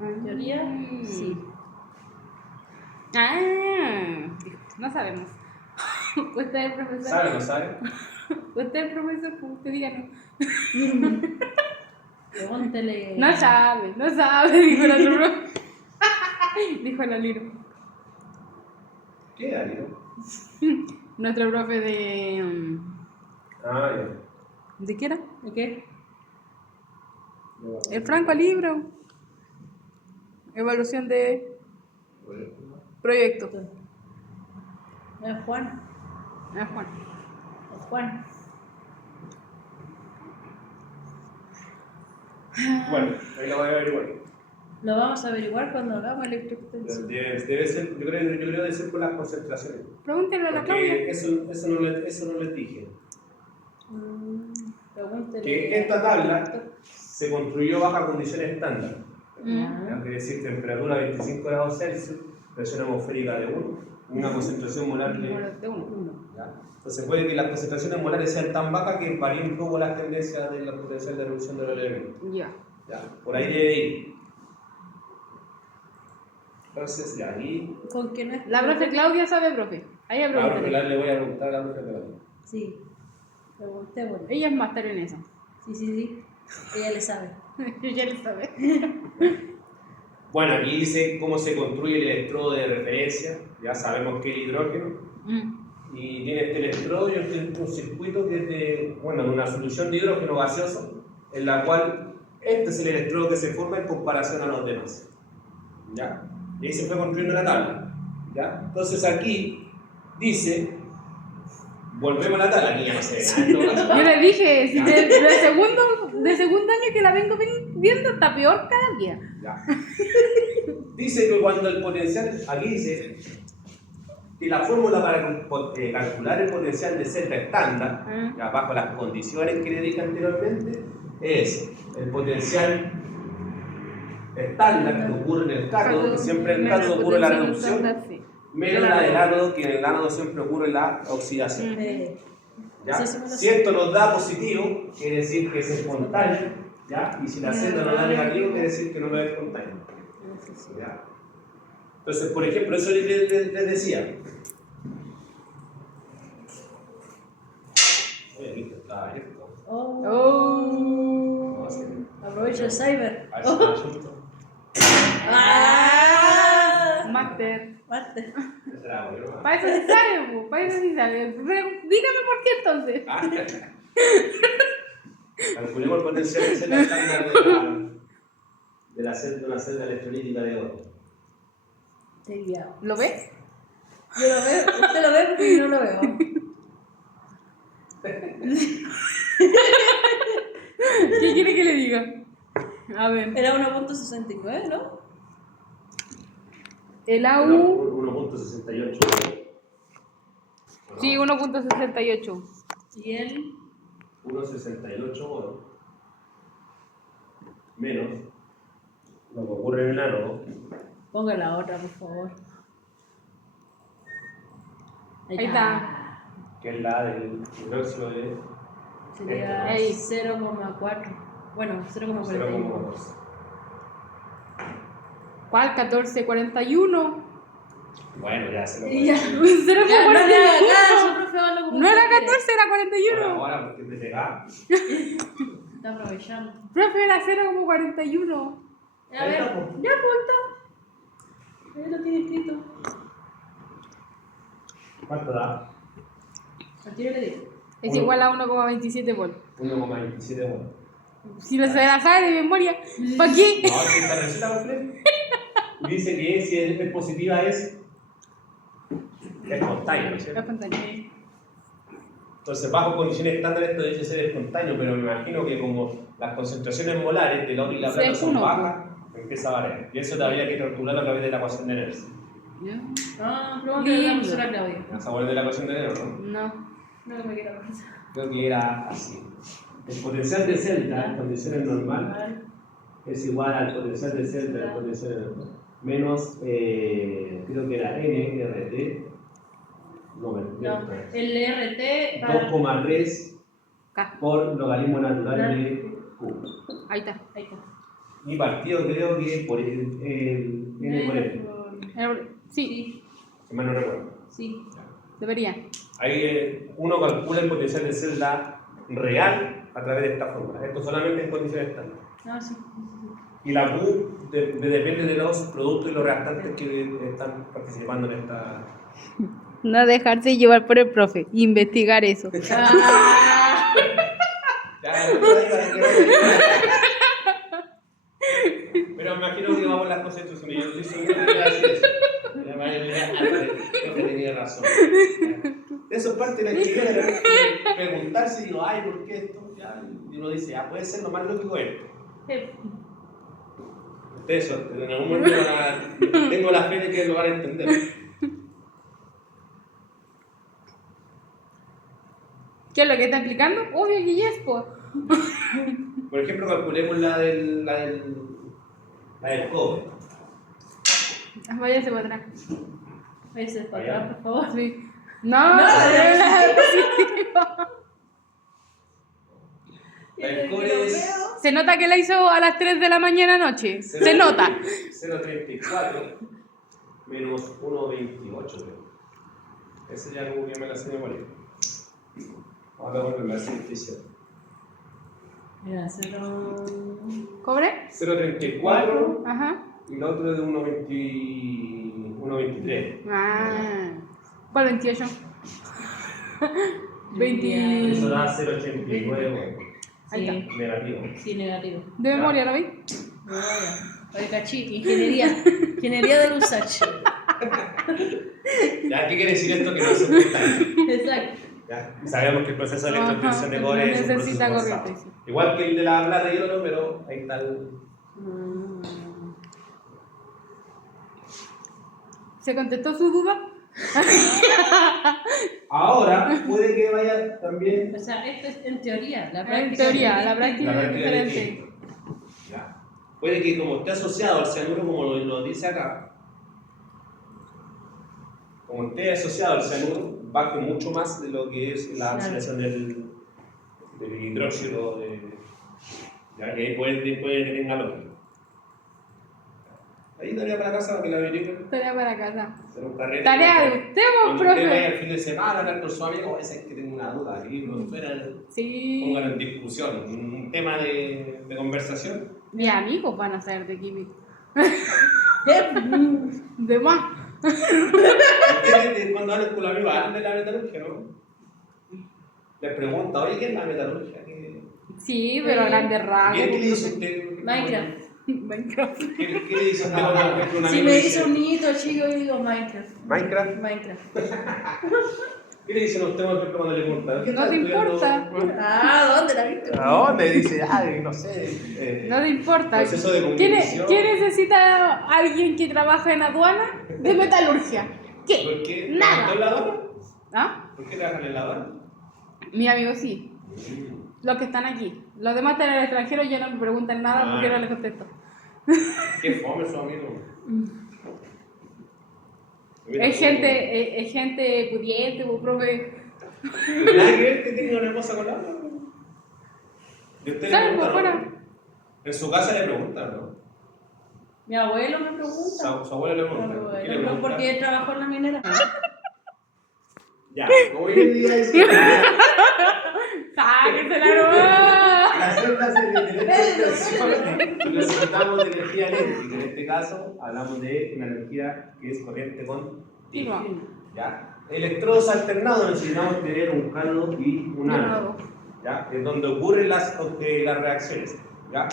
En teoría, sí. Ah, no sabemos. Usted es el profesor. ¿Sabe o no sabe? Usted es el profesor, pues usted díganos. Pregúntele. No sabe, dijo el otro profe. Dijo el Aliro. ¿Qué era, no? Nuestro profe de. Ah, ya. ¿De qué era? ¿De qué? El Franco Libro. Evaluación de proyecto. Es Juan. Ah, Juan. Es Juan. Bueno, ahí lo voy a averiguar. Lo vamos a averiguar cuando hagamos electroextensión. Debe ser, yo creo que debe ser por las concentraciones. Pregúntenle a la Claudia. Porque eso no les dije. Pregúntele. Que esta tabla se construyó bajo condiciones estándar. Ya. Es decir, temperatura 25 grados Celsius, presión atmosférica de 1, una concentración molar de uno. ¿ya? Entonces puede que las concentraciones molares sean tan bajas que varíen un poco las tendencias de la potencial de reducción de los elementos. Ya. ¿Ya? Por ahí debe ir. Entonces, ya ahí. ¿Con quién es? La profe Claudia sabe, profe. Ahí a Ahora preguntarle. le voy a preguntar a la profe Claudia. Sí. Preguntémosle. Ella es máster en eso. Sí. Ella le sabe. Yo ya lo sabe. Bueno, aquí dice cómo se construye el electrodo de referencia. Ya sabemos que es el hidrógeno. Y tiene este electrodo y un circuito que es de una solución de hidrógeno gaseoso, en la cual este es el electrodo que se forma en comparación a los demás. ¿Ya? Y ahí se fue construyendo la tabla. ¿Ya? Entonces aquí dice, volvemos a la tabla, aquí ya no se ve nada. Yo le dije, si de segundo año que la vengo viendo, está peor cada día. ¿Ya? Dice que cuando el potencial, aquí dice que la fórmula para calcular el potencial de Z estándar, ya bajo las condiciones que le dije anteriormente, es el potencial estándar que ocurre en el cátodo, que siempre en el cátodo ocurre la reducción, menos la del ánodo, que en el ánodo siempre ocurre la oxidación. ¿Ya? Eso sí me lo Si sé. esto nos da positivo, quiere decir que es espontáneo, ¿ya? Y si la celda nos da negativo, quiere decir que no es espontáneo. ¿Ya? Entonces, por ejemplo, eso les decía. Oye, aquí está abierto. Oh. No, sí. Aprovecha el cyber. A ver si está justo. Máster. Marte. Ese era bueno, ¿no? Para eso sí sabe, po, para eso sí sabe. Pero dígame por qué entonces. Ah, calculemos el potencial de celda estándar de una celda electrolítica de oro. Estoy guiado. ¿Lo ves? Yo lo veo, usted lo ve porque yo no lo veo. ¿Qué quiere que le diga? A ver. Era 1.69, ¿no? El AU. 1.68. Sí, 1.68. Y él. 1.68 oro. Menos lo que ocurre en el ánodo. Ponga la otra, por favor. Ahí está. Que es la del hidróxido de Sería Ahí. 0,4. Bueno, 0,41. 0,14. ¿Cuál? 1441. Bueno, ya se lo Y ya. puede. 0,41. No era 14, era 41. Ahora, porque te pegaba. Está aprovechando. Profe, era 0,41. A ver, ya apunta. Ahí lo tiene escrito. ¿Cuánto da? Al tiro le digo. Es igual a 1,27 volts. 1,27 volts. Si lo se la sabe de memoria, ¿para qué? No, si esta receta completa. Dice que si es positiva es espontáneo, ¿no es cierto? Espontáneo. Entonces, bajo condiciones estándar esto debe ser espontáneo, pero me imagino que como las concentraciones molares del oro y la plata Sí, son uno. bajas, empieza a variar. Y eso te habría que calcularlo a través de la ecuación de Nernst. Ah, pregúntale a la profesora Claudia. ¿Vas a volver de la ecuación de Nernst, no? No. No me quiero acordar. Creo que era así. El potencial de celda en condiciones normales es igual al potencial de celda en condiciones normales. Menos, creo que era NRT. No, No, el RT para. 2,3 K. por logaritmo natural de Q. Ahí está. Ahí está. Y partido creo que por el N por F. Sí, Si mal no recuerdo. Sí. debería. Ahí uno calcula el potencial de celda real a través de esta fórmula. Esto solamente en condiciones estándar. No, sí. Y la Q depende de los productos y los reactantes que están participando en esta. No dejarse llevar por el profe, investigar eso. Ah, Ya, pero me imagino que vamos a las cosas de instrucciones. Yo estoy seguro que voy a decir eso. Ya, vaya, mira, creo que tenía razón. Eso es parte de la actividad de preguntarse y digo, ay, ¿por qué esto? Ya, y uno dice, ah, puede ser lo más lógico esto. Ustedes, en algún momento tengo la fe de que lo van a entender. ¿Qué es lo que está explicando? Obvio que yes, pues. Por ejemplo, calculemos la del cobre. Váyase para atrás. Váyase para atrás, por favor. Sí. No, No, El cobre es se nota que la hizo a las 3 de la mañana anoche. Se nota. 0,34 menos 1,28 creo. Ese ya como que me la sé de memoria. Ahora volverme a hacer justicia. Mira, 0. ¿Cobre? 0,34 Ajá. y el otro es de 1,23. Ah. ¿Cuál 28? 20. Eso da 0,89 Ahí Sí, negativo. sí, negativo. De memoria, ¿lo veis? No, oye, cachi, ingeniería del USACH. ¿Ya? ¿Qué quiere decir esto? Que no es espontáneo. Exacto. ¿Ya? Sabemos que el proceso de Ajá, electrotensión de cobre es un necesita proceso corriente, forzado. sí. Igual que el de la plata y oro, pero ahí está el... ¿Se contestó su duda? Ahora puede que vaya también O sea, esto es en teoría. La práctica En teoría, es la distinta. práctica la es práctica diferente. distinta. ¿Ya? Puede que como esté asociado al cianuro, como lo dice acá, como esté asociado al cianuro, baje mucho más de lo que es la oxidación del hidróxido ya que ahí puede que tenga lógica. Ahí tarea para casa para que la averigüen. Tarea para casa. Hacer un carrete. Tarea de usted, vos, Cuando usted vaya profe. el fin de semana a hablar con su amigo, ese es que tengo una duda, aquí no fuera, Sí. póngalo en discusión, un tema de conversación. Mis amigos van a saber de química. De más. Ustedes cuando hablan con los amigos hablan de la metalurgia, ¿no? Les pregunta, oye, ¿qué es la metalurgia? Sí, pero a grandes ¿Qué rasgos. le dice usted? Minecraft. Minecraft. ¿Qué le dice usted cuando habla con un Si amigo? me y dice un niñito chico, yo digo Minecraft. ¿Minecraft? Minecraft. ¿Qué le dicen a usted cuando le preguntan? ¿Qué No está te estudiando? importa. Ah, ¿dónde la viste? ¿A dónde? Dice, ay, no sé. No te importa. Proceso de ¿Qué, convicción. qué necesita alguien que trabaja en aduana de metalurgia? ¿Qué? ¿Por qué? Nada. ¿En la aduana? ¿Ah? ¿Por qué trabajan en la aduana? Mi amigo sí. Los que están aquí. Los demás están en el extranjero y ya no me preguntan nada porque no les contesto. Qué fome su amigo. Es gente pudiente, pues, profe. Nada que ver que tenga una cosa con la otra. Y usted le Salgo pregunta, fuera. ¿no? En su casa le preguntan, ¿no? Mi abuelo me pregunta. Su abuelo le Mi pregunta. ¿Qué le abuelo, pregunta? porque él trabajó en la minera. Ya, como hoy en día decía, ¡Sáquensela nomás! las celdas de electrificación necesitamos de energía eléctrica. En este caso, hablamos de una energía que es corriente continua. ¿Ya? Electrodos alternados necesitamos tener un cánodo y un ánodo. ¿Ya? Es donde ocurren las reacciones. ¿Ya?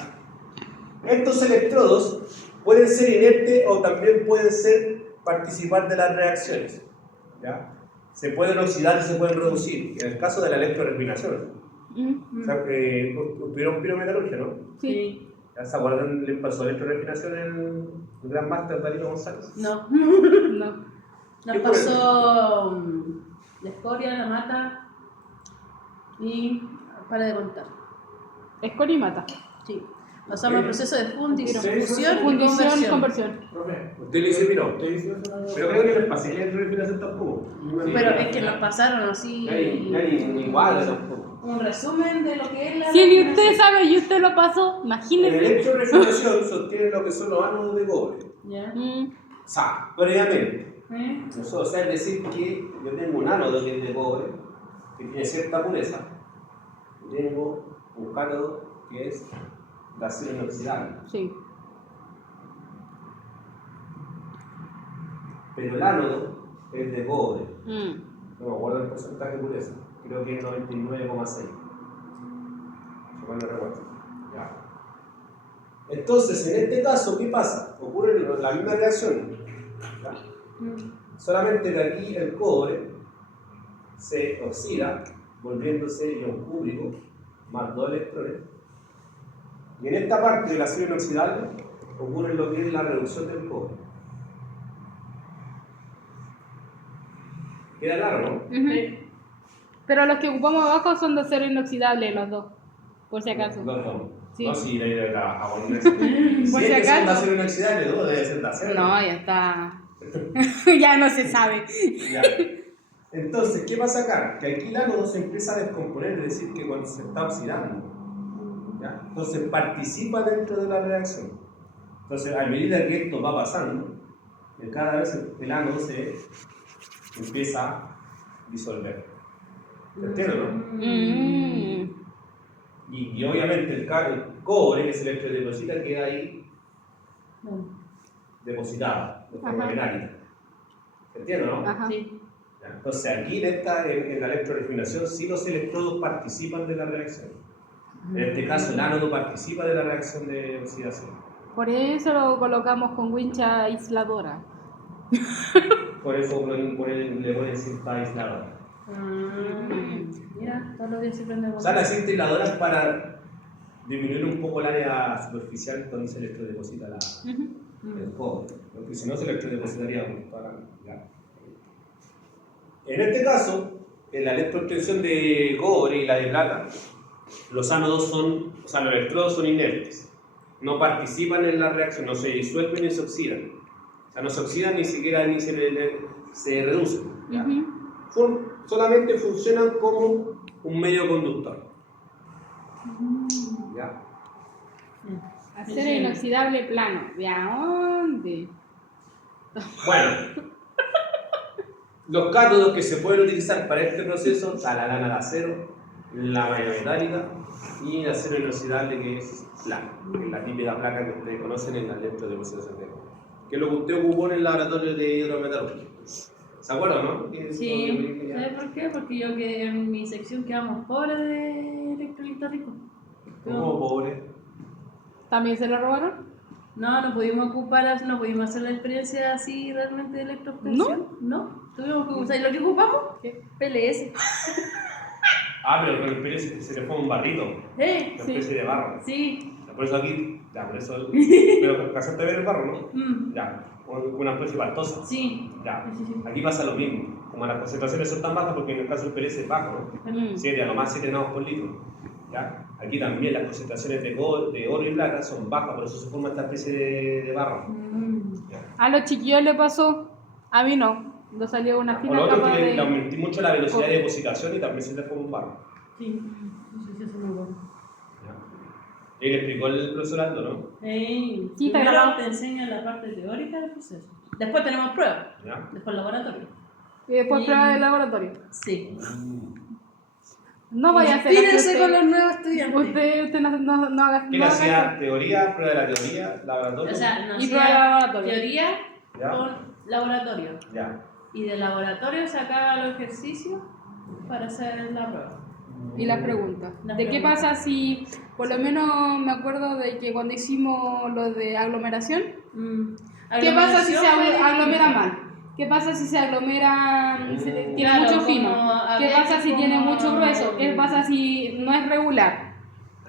Estos electrodos pueden ser inertes o también pueden participar de las reacciones. ¿Ya? Se pueden oxidar y se pueden reducir. En el caso de la electrorefinación. O sea, tuvieron pirometalurgia, ¿no? Sí. ¿Ya se acuerdan? ¿Le pasó electrorefinación en el gran máster Danilo González? No. No. Nos pasó la escoria, la mata y para de contar. Escoria y mata. Sí. Pasamos al proceso de fundición y Fundición, conversión. conversión. Profe, Usted le dice, mira, ¿usted hizo eso? pero creo que les pasé la electrorefinación tampoco. Pero es que nos pasaron así Igual tampoco. un resumen de lo que es la Si ni usted refinación. sabe y usted lo pasó, En imagínese. electrorefinación sostiene lo que son los ánodos de cobre. Ya. O sea, previamente. ¿Eh? Nosotros, o sea, es decir que yo tengo un ánodo que es de cobre, que tiene cierta pureza, y tengo un cátodo que es de acero inoxidable. Sí. Pero el ánodo es de cobre. Mm. No me acuerdo el porcentaje de pureza, creo que es 99,6. Si mal no recuerdo. Ya. Entonces, en este caso, ¿qué pasa? Ocurre la misma reacción. ¿Ya? Solamente que aquí el cobre se oxida, volviéndose ion cúbico, más 2 electrones. Y en esta parte del acero inoxidable ocurre lo que es la reducción del cobre. ¿Queda claro, no? Ujú. Pero los que ocupamos abajo son de acero inoxidable, los dos. Por si acaso. Los dos. Sí. No, si la idea trabajaba con un acero. Si Por es si que son de acaso. acero inoxidable, todo debe ser de acero. No, ya está. Ya no se sabe. Ya. Entonces, ¿qué pasa acá? Que aquí el ánodo se empieza a descomponer, es decir, que cuando se está oxidando, ¿ya? Entonces participa dentro de la reacción. Entonces, a medida que esto va pasando, cada vez el ánodo se empieza a disolver. ¿Me entiendes, no? Mm. Y obviamente el cobre que se electrodeposita queda ahí depositado de forma Ajá. metálica. ¿Se entiende, no? Ajá. Sí. Ya, entonces aquí en la electrorefinación sí los electrodos participan de la reacción. En este caso el ánodo participa de la reacción de oxidación. Por eso lo colocamos con wincha aisladora. Por eso le ponen cinta aisladora. Mira, todos los días se prende O sea, la cinta aisladora es para disminuir un poco el área superficial donde se electrodeposita el cobre, porque si no se electrodepositaría por toda la... ¿ya? En este caso, en la electroobtención de cobre y la de plata, los ánodos o sea, los electrodos son inertes, no participan en la reacción, no se disuelven ni se oxidan. O sea, no se oxidan ni siquiera se reducen. ¿ya? Ujú. Solamente funcionan como un medio conductor. ¿Ya? Acero inoxidable plano. ¿De a dónde? Bueno, los cátodos que se pueden utilizar para este proceso está la lana de acero, la malla metálica y el acero inoxidable que es plano, que es la típica placa que ustedes conocen en la dentro de procesos de que es lo que usted ocupó en el laboratorio de hidrometalurgia. ¿Se acuerdan, no? Sí, ¿sabes por qué? Porque yo que en mi sección quedamos pobres de electrolito rico. ¿Cómo pobre? ¿También se lo robaron? No pudimos ocupar, no pudimos hacer la experiencia así realmente de electroobtención. No, tuvimos que usar. ¿Y lo que ocupamos? PLS. Ah, pero con el pelo se le fue un barrito, una especie de barro. Sí. Por eso aquí, ya, por eso. Pero casaste ver el barro, ¿no? Ya, una especie pastosa. Sí. Ya, Sí. aquí pasa lo mismo. Como las concentraciones son tan bajas, porque en el caso del PLS es bajo, ¿no? 7, a lo más 7 gramos por litro. ¿Ya? Aquí también las concentraciones de oro y plata son bajas, por eso se forma esta especie de barro. ¿Ya? A los chiquillos le pasó, a mí no. No salió una O fina lo otro capa es que le de... aumenté mucho la velocidad de depositación y también se le forma un barro. Sí, eso es muy bueno. ¿Ya? Y le explicó el profesor Aldo, ¿no? Sí, Sí, está primero grabado. te enseña la parte teórica del proceso. Después tenemos pruebas. ¿Ya? Después laboratorio. Y después Y- prueba de laboratorio. Sí. No vaya a ser Inspírense así con usted. los nuevos estudiantes. Usted no haga... ¿Qué le hacía? ¿Teoría? ¿Prueba de la teoría? ¿Laboratorio? O sea, nos Y prueba de hacía laboratorio. teoría ¿Ya? con laboratorio. Ya. Y de laboratorio sacaba los ejercicios para hacer la prueba. Y las preguntas. Las ¿De qué preguntas. pasa si, por lo menos me acuerdo de que cuando hicimos lo de aglomeración, ¿qué pasa si se aglomera mal? ¿Qué pasa si se aglomera, tiene Claro, mucho como fino? a ¿Qué ver pasa si tiene como- mucho grueso? ¿Qué pasa si no es regular?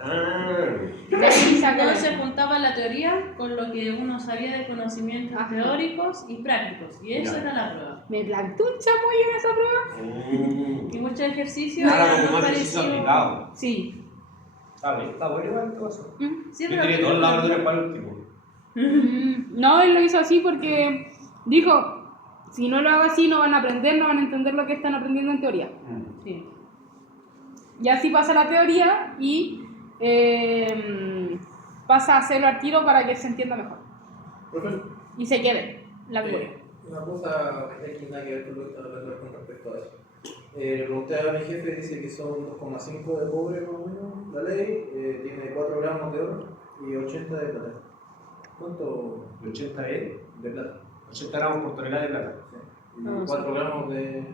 Ah. De ahí saca Entonces eso. juntaba la teoría con lo que uno sabía de conocimientos Ajá. teóricos y prácticos. Y eso Ya. era la prueba. ¿Me plantó un chamoy en esa prueba? Y muchos ejercicios Ahora eran como más más ejercicio parecidos. aplicado. Sí. Está bueno igual todo eso. Sí, Yo pero tenía todos los laboratorios para el último. No, él lo hizo así porque dijo, si no lo hago así no van a aprender, no van a entender lo que están aprendiendo en teoría. Sí. Y así pasa la teoría y pasa a hacerlo al tiro para que se entienda mejor. Profesor, Y se quede la memoria. una cosa que nada que ver con lo que estaba hablando con respecto a eso. Le pregunté a mi jefe, dice que son 2,5 de cobre más o menos la ley, tiene 4 gramos de oro y 80 de plata. ¿Cuánto 80 es de plata? 80 gramos por tonelada de plata. Sí. No, Y 4 gramos de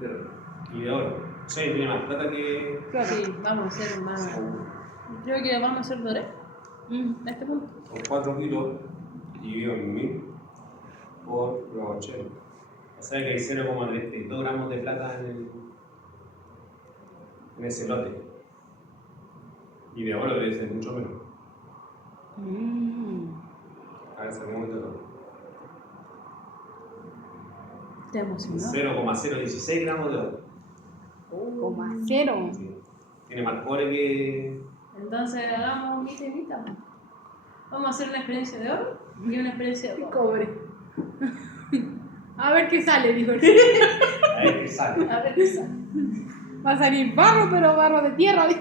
oro. Y de oro. Sí, tiene más plata que. Claro. Sí, vamos a hacer más. Creo que vamos a hacer doré a este punto. Son 4 kilos dividido en 1000 por los 80. O sea que hay 0,32 gramos de plata en ese lote. Y de oro debe ser mucho menos. A ver, saquemos de oro. Te emocionó. 0,016 gramos de oro. Coma cero. Sí. Tiene más cobre que. Entonces hagamos mitad y mitad. Vamos a hacer una experiencia de oro y una experiencia de cobre. Cobre. A ver qué sale, dijo. A ver qué sale. A ver qué sale. Va a salir barro, pero barro de tierra, dijo.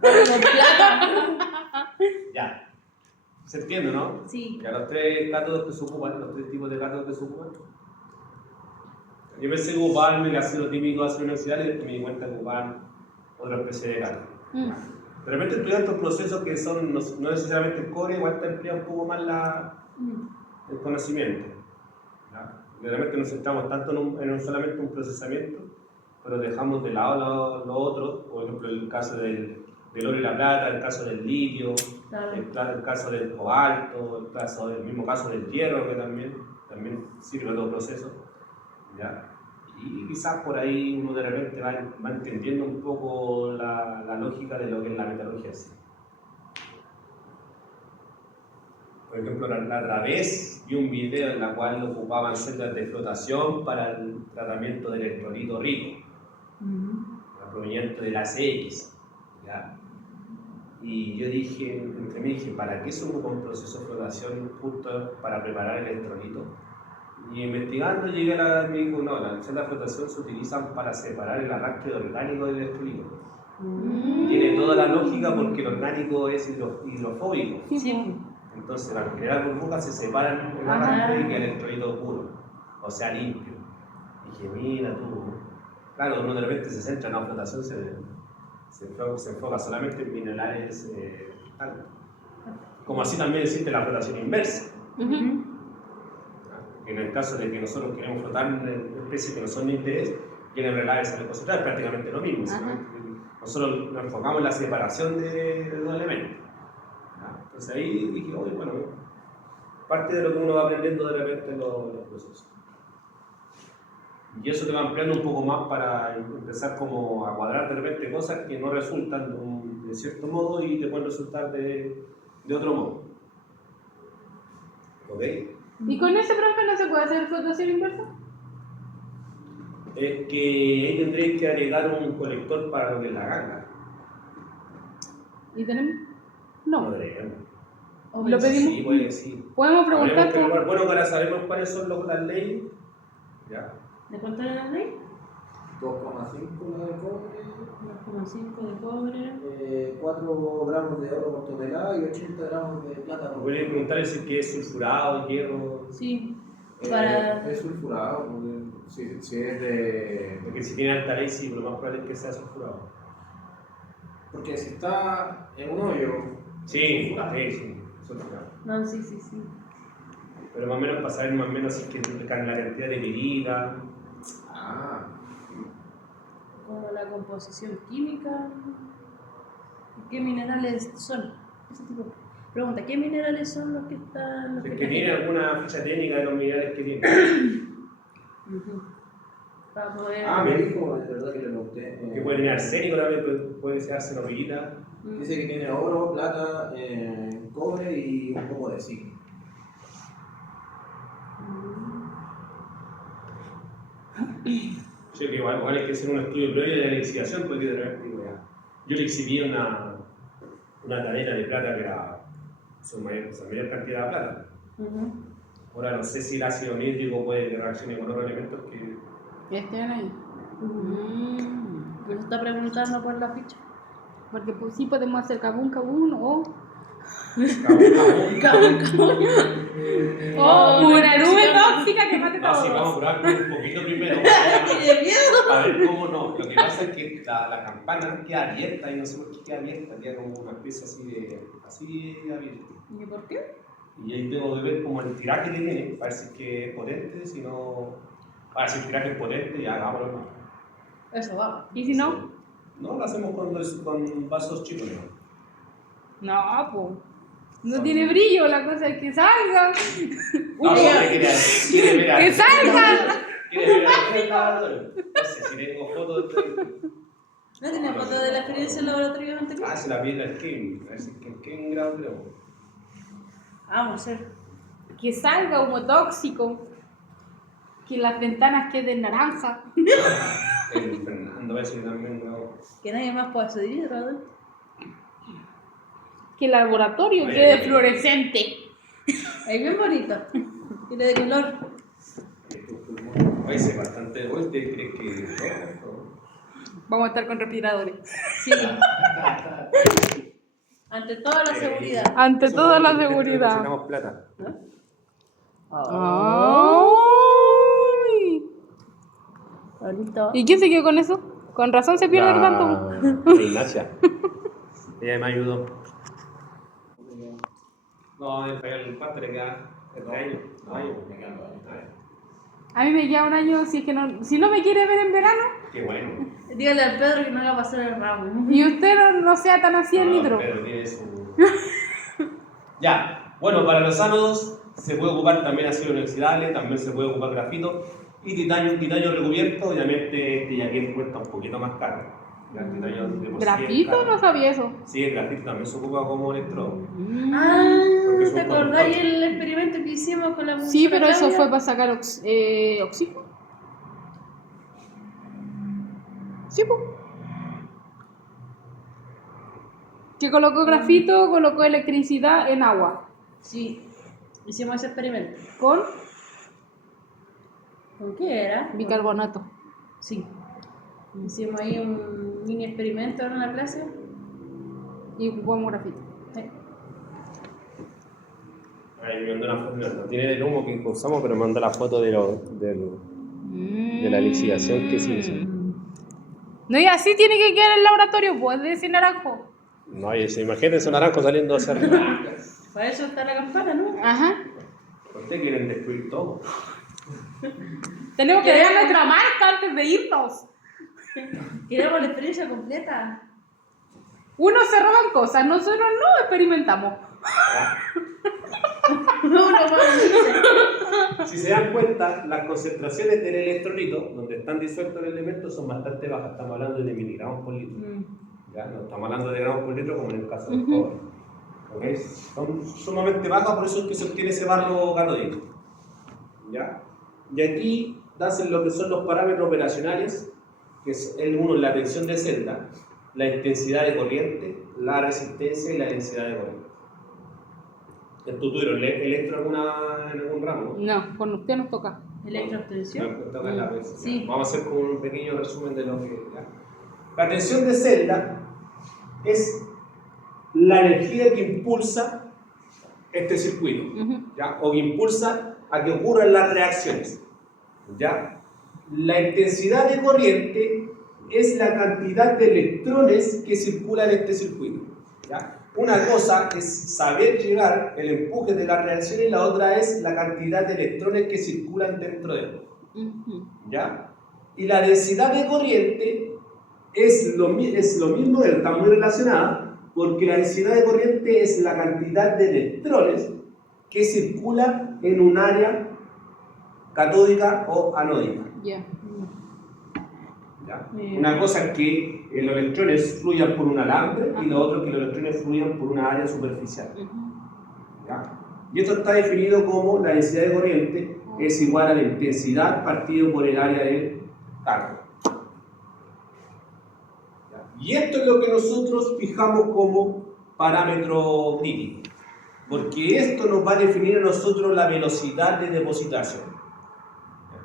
Con plata. Ya. ¿Se entiende, no? Sí. Ya los 3 cátodos que se ocupan, los 3 tipos de cátodos que se ocupan. Yo pensé que ocupaban el ácido típico de ácido inoxidable y después me di cuenta que ocupaban otra especie de cátodo. De repente estudiar estos procesos que son no necesariamente el cobre, igual te amplía un poco más el conocimiento. ¿Ya? De repente nos centramos tanto en solamente un procesamiento, pero dejamos de lado lo otro, por ejemplo el caso del oro y la plata, el caso del litio, Claro. el caso del cobalto, el mismo caso del hierro que también sirve a todo proceso. ¿Ya? Y quizás por ahí uno de repente va entendiendo un poco la lógica de lo que es la metalurgia en sí. Por ejemplo, la otra vez vi un video en el cual ocupaban celdas de flotación para el tratamiento del electrolito rico, proveniente de las X. ¿Ya? Y yo dije, entre mí dije, ¿para qué se ocupa un proceso de flotación justo para preparar el electrolito? Y investigando llegué me dijo, no, las celdas de flotación se utilizan para separar el arrastre orgánico del electrolito. Tiene toda la lógica porque el orgánico es hidrofóbico. Sí. Entonces, al generar burbujas se separan el arrastre y queda el electrolito puro, o sea, limpio. Y dije, mira tú. Claro, uno de repente se centra en la flotación, se enfoca solamente en minerales altos. Como así también existe la flotación inversa. En el caso de que nosotros queremos flotar en especies que no son de interés, quieren relaves a depositar, es prácticamente lo mismo. Nosotros nos enfocamos en la separación de dos elementos. Entonces ahí dije, oye, bueno, parte de lo que uno va aprendiendo de repente en los procesos. Y eso te va ampliando un poco más para empezar como a cuadrar de repente cosas que no resultan de cierto modo y te pueden resultar de otro modo. ¿Ok? ¿Y con ese profe no se puede hacer flotación inversa? Es que ahí tendréis que agregar un colector para lo que es la ganga. ¿Y tenemos? No. No tenemos. ¿Lo pedimos? Sí, pues sí. Podemos preguntar. Bueno, para saber cuáles son las leyes. ¿Ya? ¿De cuánto era la ley? 2,5 la de cobre, 2,5 de cobre. 4 gramos de oro por tonelada y 80 gramos de plata por Podría preguntarle si es sulfurado, hierro. Sí. Es sulfurado, si es de... Porque si tiene alta ley, sí, lo más probable es que sea sulfurado. Porque si está en un hoyo... Sí, sulfurado. No, sí. Pero más o menos para saber más o menos si es que la cantidad de pirita. Ah. Como la composición química. ¿Qué minerales son? Ese tipo. Pregunta, ¿qué minerales son los que están? Es que tiene alguna ficha técnica de los minerales que tiene. Para poder... Me dijo, es verdad que le pregunté. Que puede tener arsénico también, puede ser arsenopirita. Dice que tiene oro, plata, cobre y un poco de zinc. Yo que igual hay que hacer un estudio previo de la lixiviación, porque de repente, yo le exhibí una cadena de plata que era su mayor cantidad de plata. Ahora no sé si el ácido nítrico puede reaccionar con otros elementos que... ¿Estén ahí? ¿Me está preguntando por la ficha? Porque pues, sí podemos hacer cabún o... una nube tóxica que mate todo. No, sí, vamos a probar un poquito primero. ¡Tiene miedo! A ver cómo no. Lo que pasa es que la campana queda abierta y no sé por qué queda abierta, queda como una especie así abierta. ¿Y por qué? Y ahí tengo que ver como el tiraje que tiene, para ver si es que es potente, si no... Para si el tiraje es potente, ya hagámoslo. Eso va. ¿Y si no? No, lo hacemos con vasos chicos, ¿no? No, pues. No tiene brillo, la cosa es que salga. No, quiere ver ¡Que salga! Quiere ver no sé si tengo fotos de... ¿No tenía foto de la experiencia en el laboratorio anterior? Si la piedra es Kevin, a ver si es que en grado creo. Vamos a hacer. Que salga humo tóxico. Que las ventanas queden naranja. El Fernando, a ver si también no... Que nadie más pueda seguir, ¿verdad? Que el laboratorio quede fluorescente. Ahí bien bonito. Tiene de color. Oye, sé bastante de vuelta, ¿crees que Vamos a estar con respiradores. Sí. Ante toda la seguridad. Ante toda la seguridad. Necesitamos plata. ¡Ay! Bonito. ¿Y quién se quedó con eso? Con razón se pierde tanto. Ignacia. Ella me ayudó. No, el parte le queda este año. A mí me queda un año si es que no, si no me quiere ver en verano. Qué bueno. Dígale al Pedro que no haga pasar el ramo. Y usted no sea tan así el nitro. Pero tiene su... Ya, bueno, para los ánodos se puede ocupar también acero inoxidable, también se puede ocupar grafito y titanio recubierto, obviamente este ya que cuesta un poquito más caro. El titanio de por sí es ¿Grafito? caro. No sabía eso. Sí, el grafito también se ocupa como electrodo. Ah, es ¿te un acordáis conductor. el experimento que hicimos con la muchacha? Sí, pero eso Claudia? fue para sacar oxígeno. Sí, pues. Que colocó grafito, colocó electricidad en agua. Sí, hicimos ese experimento. ¿Con? ¿Con qué era? Bicarbonato. Sí. Hicimos ahí un mini experimento en la clase. Y ocupamos grafito. Sí. Ahí me mandó una foto, no tiene el humo que usamos, pero me mandó la foto de la lixiviación que se hizo. No, y así tiene que quedar el laboratorio, pues, de ese naranjo. No, y imagínate esos naranjos saliendo a hacer. Para eso está la campana, ¿no? Ajá. Ustedes quieren destruir todo. Tenemos que dejar nuestra marca antes de irnos. Queremos la experiencia completa. Unos se roban cosas, nosotros no experimentamos. No, no, Si se dan cuenta, las concentraciones del electrolito, donde están disueltos los elementos, son bastante bajas. Estamos hablando de miligramos por litro. ¿Ya? No estamos hablando de gramos por litro como en el caso del cobre. ¿Okay? Son sumamente bajas, por eso es que se obtiene ese barro canódico. ¿Ya? Y aquí nacen lo que son los parámetros operacionales, que es uno, la tensión de celda, la intensidad de corriente, la resistencia y la densidad de corriente. ¿Tú tuvieron electro en algún ramo? No, con usted nos toca. Electroabstención. Sí. Vamos a hacer como un pequeño resumen de lo que... ¿ya? La tensión de celda es la energía que impulsa este circuito, ¿ya? O que impulsa a que ocurran las reacciones, ¿ya? La intensidad de corriente es la cantidad de electrones que circulan en este circuito, ¿ya? Una cosa es saber llegar el empuje de la reacción y la otra es la cantidad de electrones que circulan dentro de él, ¿ya? Y la densidad de corriente es lo mismo, está muy relacionada, porque la densidad de corriente es la cantidad de electrones que circula en un área catódica o anódica. Ya. ¿Ya? Una cosa es que los electrones fluyan por un alambre y lo otro es que los electrones fluyan por una área superficial. ¿Ya? Y esto está definido como la densidad de corriente es igual a la intensidad partido por el área del cargo. Y esto es lo que nosotros fijamos como parámetro crítico, porque esto nos va a definir a nosotros la velocidad de depositación.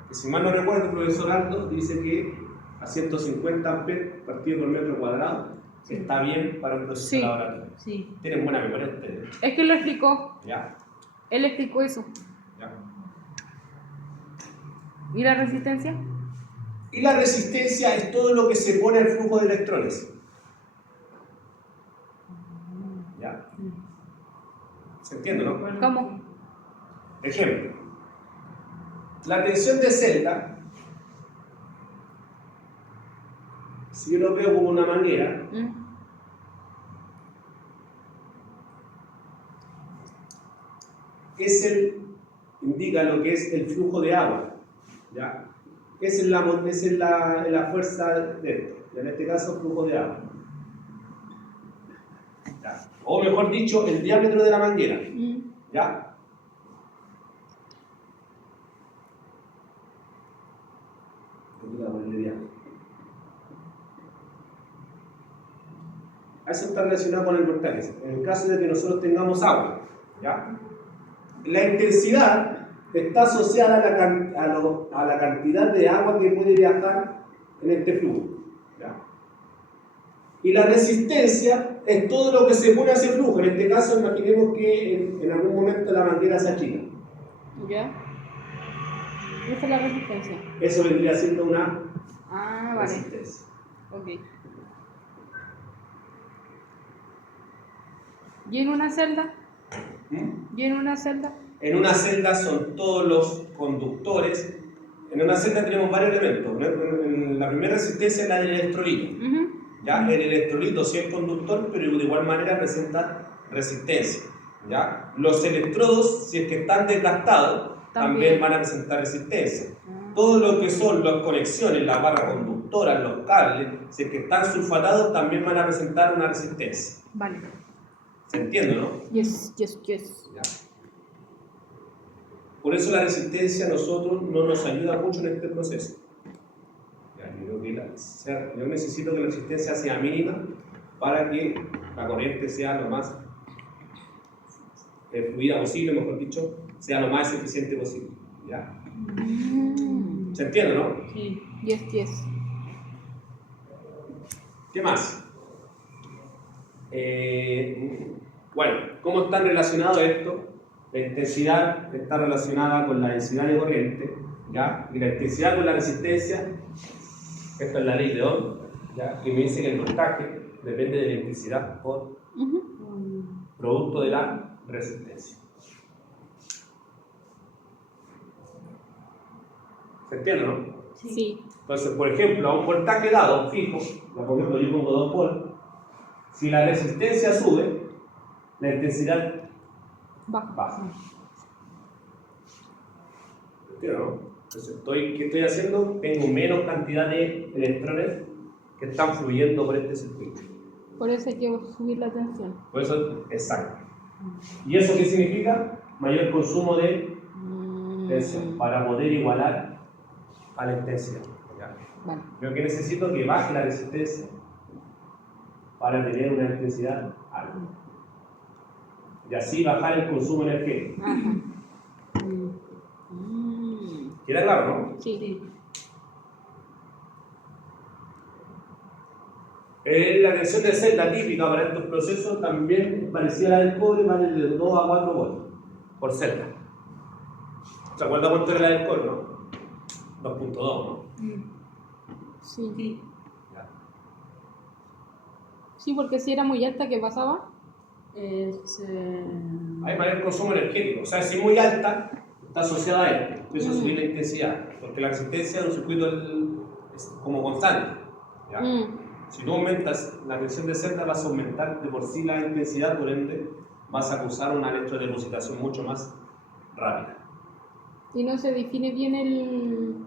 Que si mal no recuerdo, el profesor Aldo dice que a 150 amperes partido por metro cuadrado está bien para un proceso laboratorio. Sí. Tienen buena memoria ustedes. Es que lo explicó. ¿Ya? Él explicó eso. ¿Ya? ¿Y la resistencia? Y la resistencia es todo lo que se pone al flujo de electrones. ¿Ya? ¿Se entiende, no? ¿Cómo? Ejemplo. La tensión de celda, si yo lo veo como una manguera, indica lo que es el flujo de agua. ¿Ya? Esa es la fuerza de esto, en este caso flujo de agua. ¿Ya? O mejor dicho, el diámetro de la manguera. ¿Ya? Eso está relacionado con el voltaje. En el caso de que nosotros tengamos agua, ¿ya? La intensidad está asociada a la cantidad de agua que puede viajar en este flujo, ¿ya? Y la resistencia es todo lo que se pone a ese flujo. En este caso, imaginemos que en algún momento la manguera se achica. ¿Ya? Esa es la resistencia. Eso vendría siendo una resistencia. Ok. ¿Y en una celda? ¿Y en una celda? En una celda son todos los conductores. En una celda tenemos varios elementos. La primera resistencia es la del electrolito. ¿Ya? El electrolito sí es conductor, pero de igual manera presenta resistencia. ¿Ya? Los electrodos, si es que están desgastados, también van a presentar resistencia. Todo lo que son las conexiones, las barras conductoras, los cables, si es que están sulfatados, también van a presentar una resistencia. Vale. ¿Se entiende, no? Yes. ¿Ya? Por eso la resistencia a nosotros no nos ayuda mucho en este proceso. ¿Ya? Yo necesito que la resistencia sea mínima para que la corriente sea lo más fluida posible, mejor dicho, sea lo más eficiente posible. ¿Ya? ¿Se entiende, no? Sí. Yes. ¿Qué más? Bueno, ¿cómo están relacionados esto? La intensidad está relacionada con la densidad de corriente, ¿ya? Y la intensidad con la resistencia, esto es la ley de Ohm, ¿ya? Que me dice que el voltaje depende de la intensidad por producto de la resistencia. ¿Se entiende, no? Sí. Entonces, por ejemplo, a un voltaje dado, fijo, por ejemplo, yo pongo 2 volts, si la resistencia sube, la intensidad baja. ¿Entiendes, no? Entonces, ¿qué estoy haciendo? Tengo menos cantidad de electrones que están fluyendo por este circuito. Por eso hay que subir la tensión. Por eso, exacto. ¿Y eso qué significa? Mayor consumo de tensión para poder igualar a la intensidad. ¿Ya? Vale. Yo que necesito que baje la resistencia para tener una intensidad alta. Y así bajar el consumo energético. Ajá. ¿Queda claro, no? Sí. La tensión de celda típica para estos procesos también es parecida a la del cobre, vale de 2 a 4 volts por celda. ¿Se acuerdan cuánto era la del cobre, no? 2.2, ¿no? Sí. Ya. Sí, porque si era muy alta, ¿qué pasaba? Hay mayor consumo energético, o sea, si es muy alta, está asociada a esto, empieza a subir la intensidad, porque la resistencia de un circuito es como constante. ¿Ya? Si tú aumentas la tensión de celda, vas a aumentar de por sí la intensidad, por ende, vas a causar una electrodepositación mucho más rápida. Y no se define bien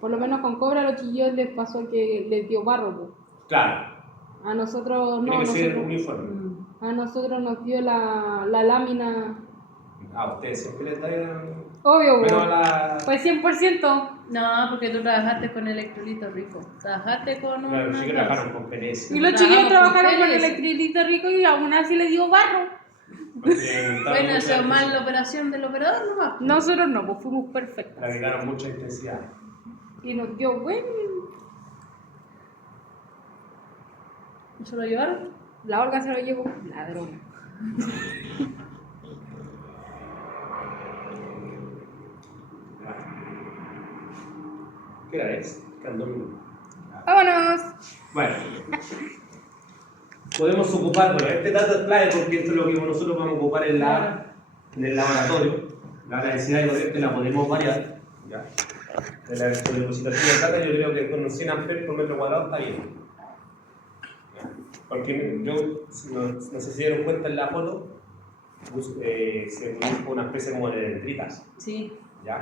por lo menos con cobre a los chiquillos les pasó que les dio barro. Pues. Claro. A nosotros no. Tiene que ser uniforme. A nosotros nos dio la lámina. A ustedes siempre les dan. Obvio, bueno, pues 100%. No, porque tú trabajaste con electrolito rico. Trabajaste con Claro, los chicos trabajaron con PNS. Y los chiquillos trabajaron con PNS. electrolito rico y aún así les dio barro. Bueno, eso es mal la operación del operador nomás. Nosotros no, pues fuimos perfectos. Le agregaron mucha intensidad. Y nos dio buen. ¿Y se lo llevaron? La Olga se lo llevó. Ladrona. ¿Qué hora es? Quedan 2 minutos. ¡Vámonos! Bueno. Podemos ocupar, bueno, este dato es clave porque esto es lo que nosotros vamos a ocupar en el laboratorio. La densidad de corriente la podemos variar. ¿Ya? De la depositación de data yo creo que con 100 amperes por metro cuadrado está bien. ¿Ya? Porque yo, no sé si dieron cuenta en la foto, se produjo una especie como de dendritas. Sí. ¿Ya?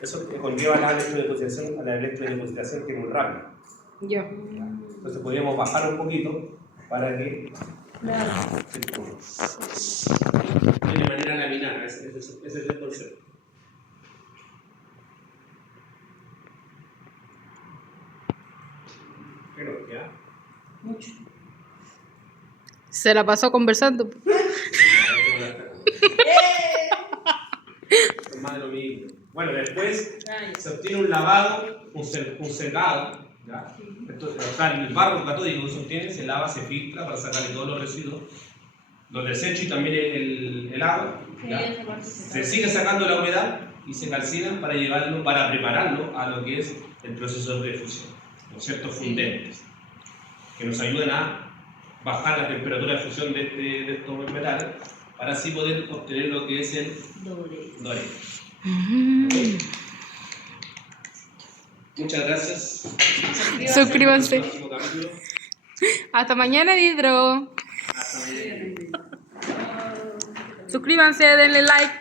Eso conlleva a la electrodepositación que es muy rápida. Yo. Entonces podríamos bajar un poquito para que Claro. de manera laminar, ese es el concepto. Pero ya. Mucho. Se la pasó conversando. Es más de lo mismo. Bueno, después se obtiene un lavado, un secado. ¿Ya? Entonces, o sea, el barro catódico que se obtiene se lava, se filtra para sacarle todos los residuos, los desechos y también el agua. ¿Ya? Se sigue sacando la humedad y se calcina para llevarlo, para prepararlo a lo que es el proceso de fusión, con ciertos fundentes que nos ayudan a bajar la temperatura de fusión de estos metales para así poder obtener lo que es el doré. Muchas gracias. Suscríbanse. Capítulo. Hasta mañana, Hidro. Hasta mañana. Suscríbanse, denle like.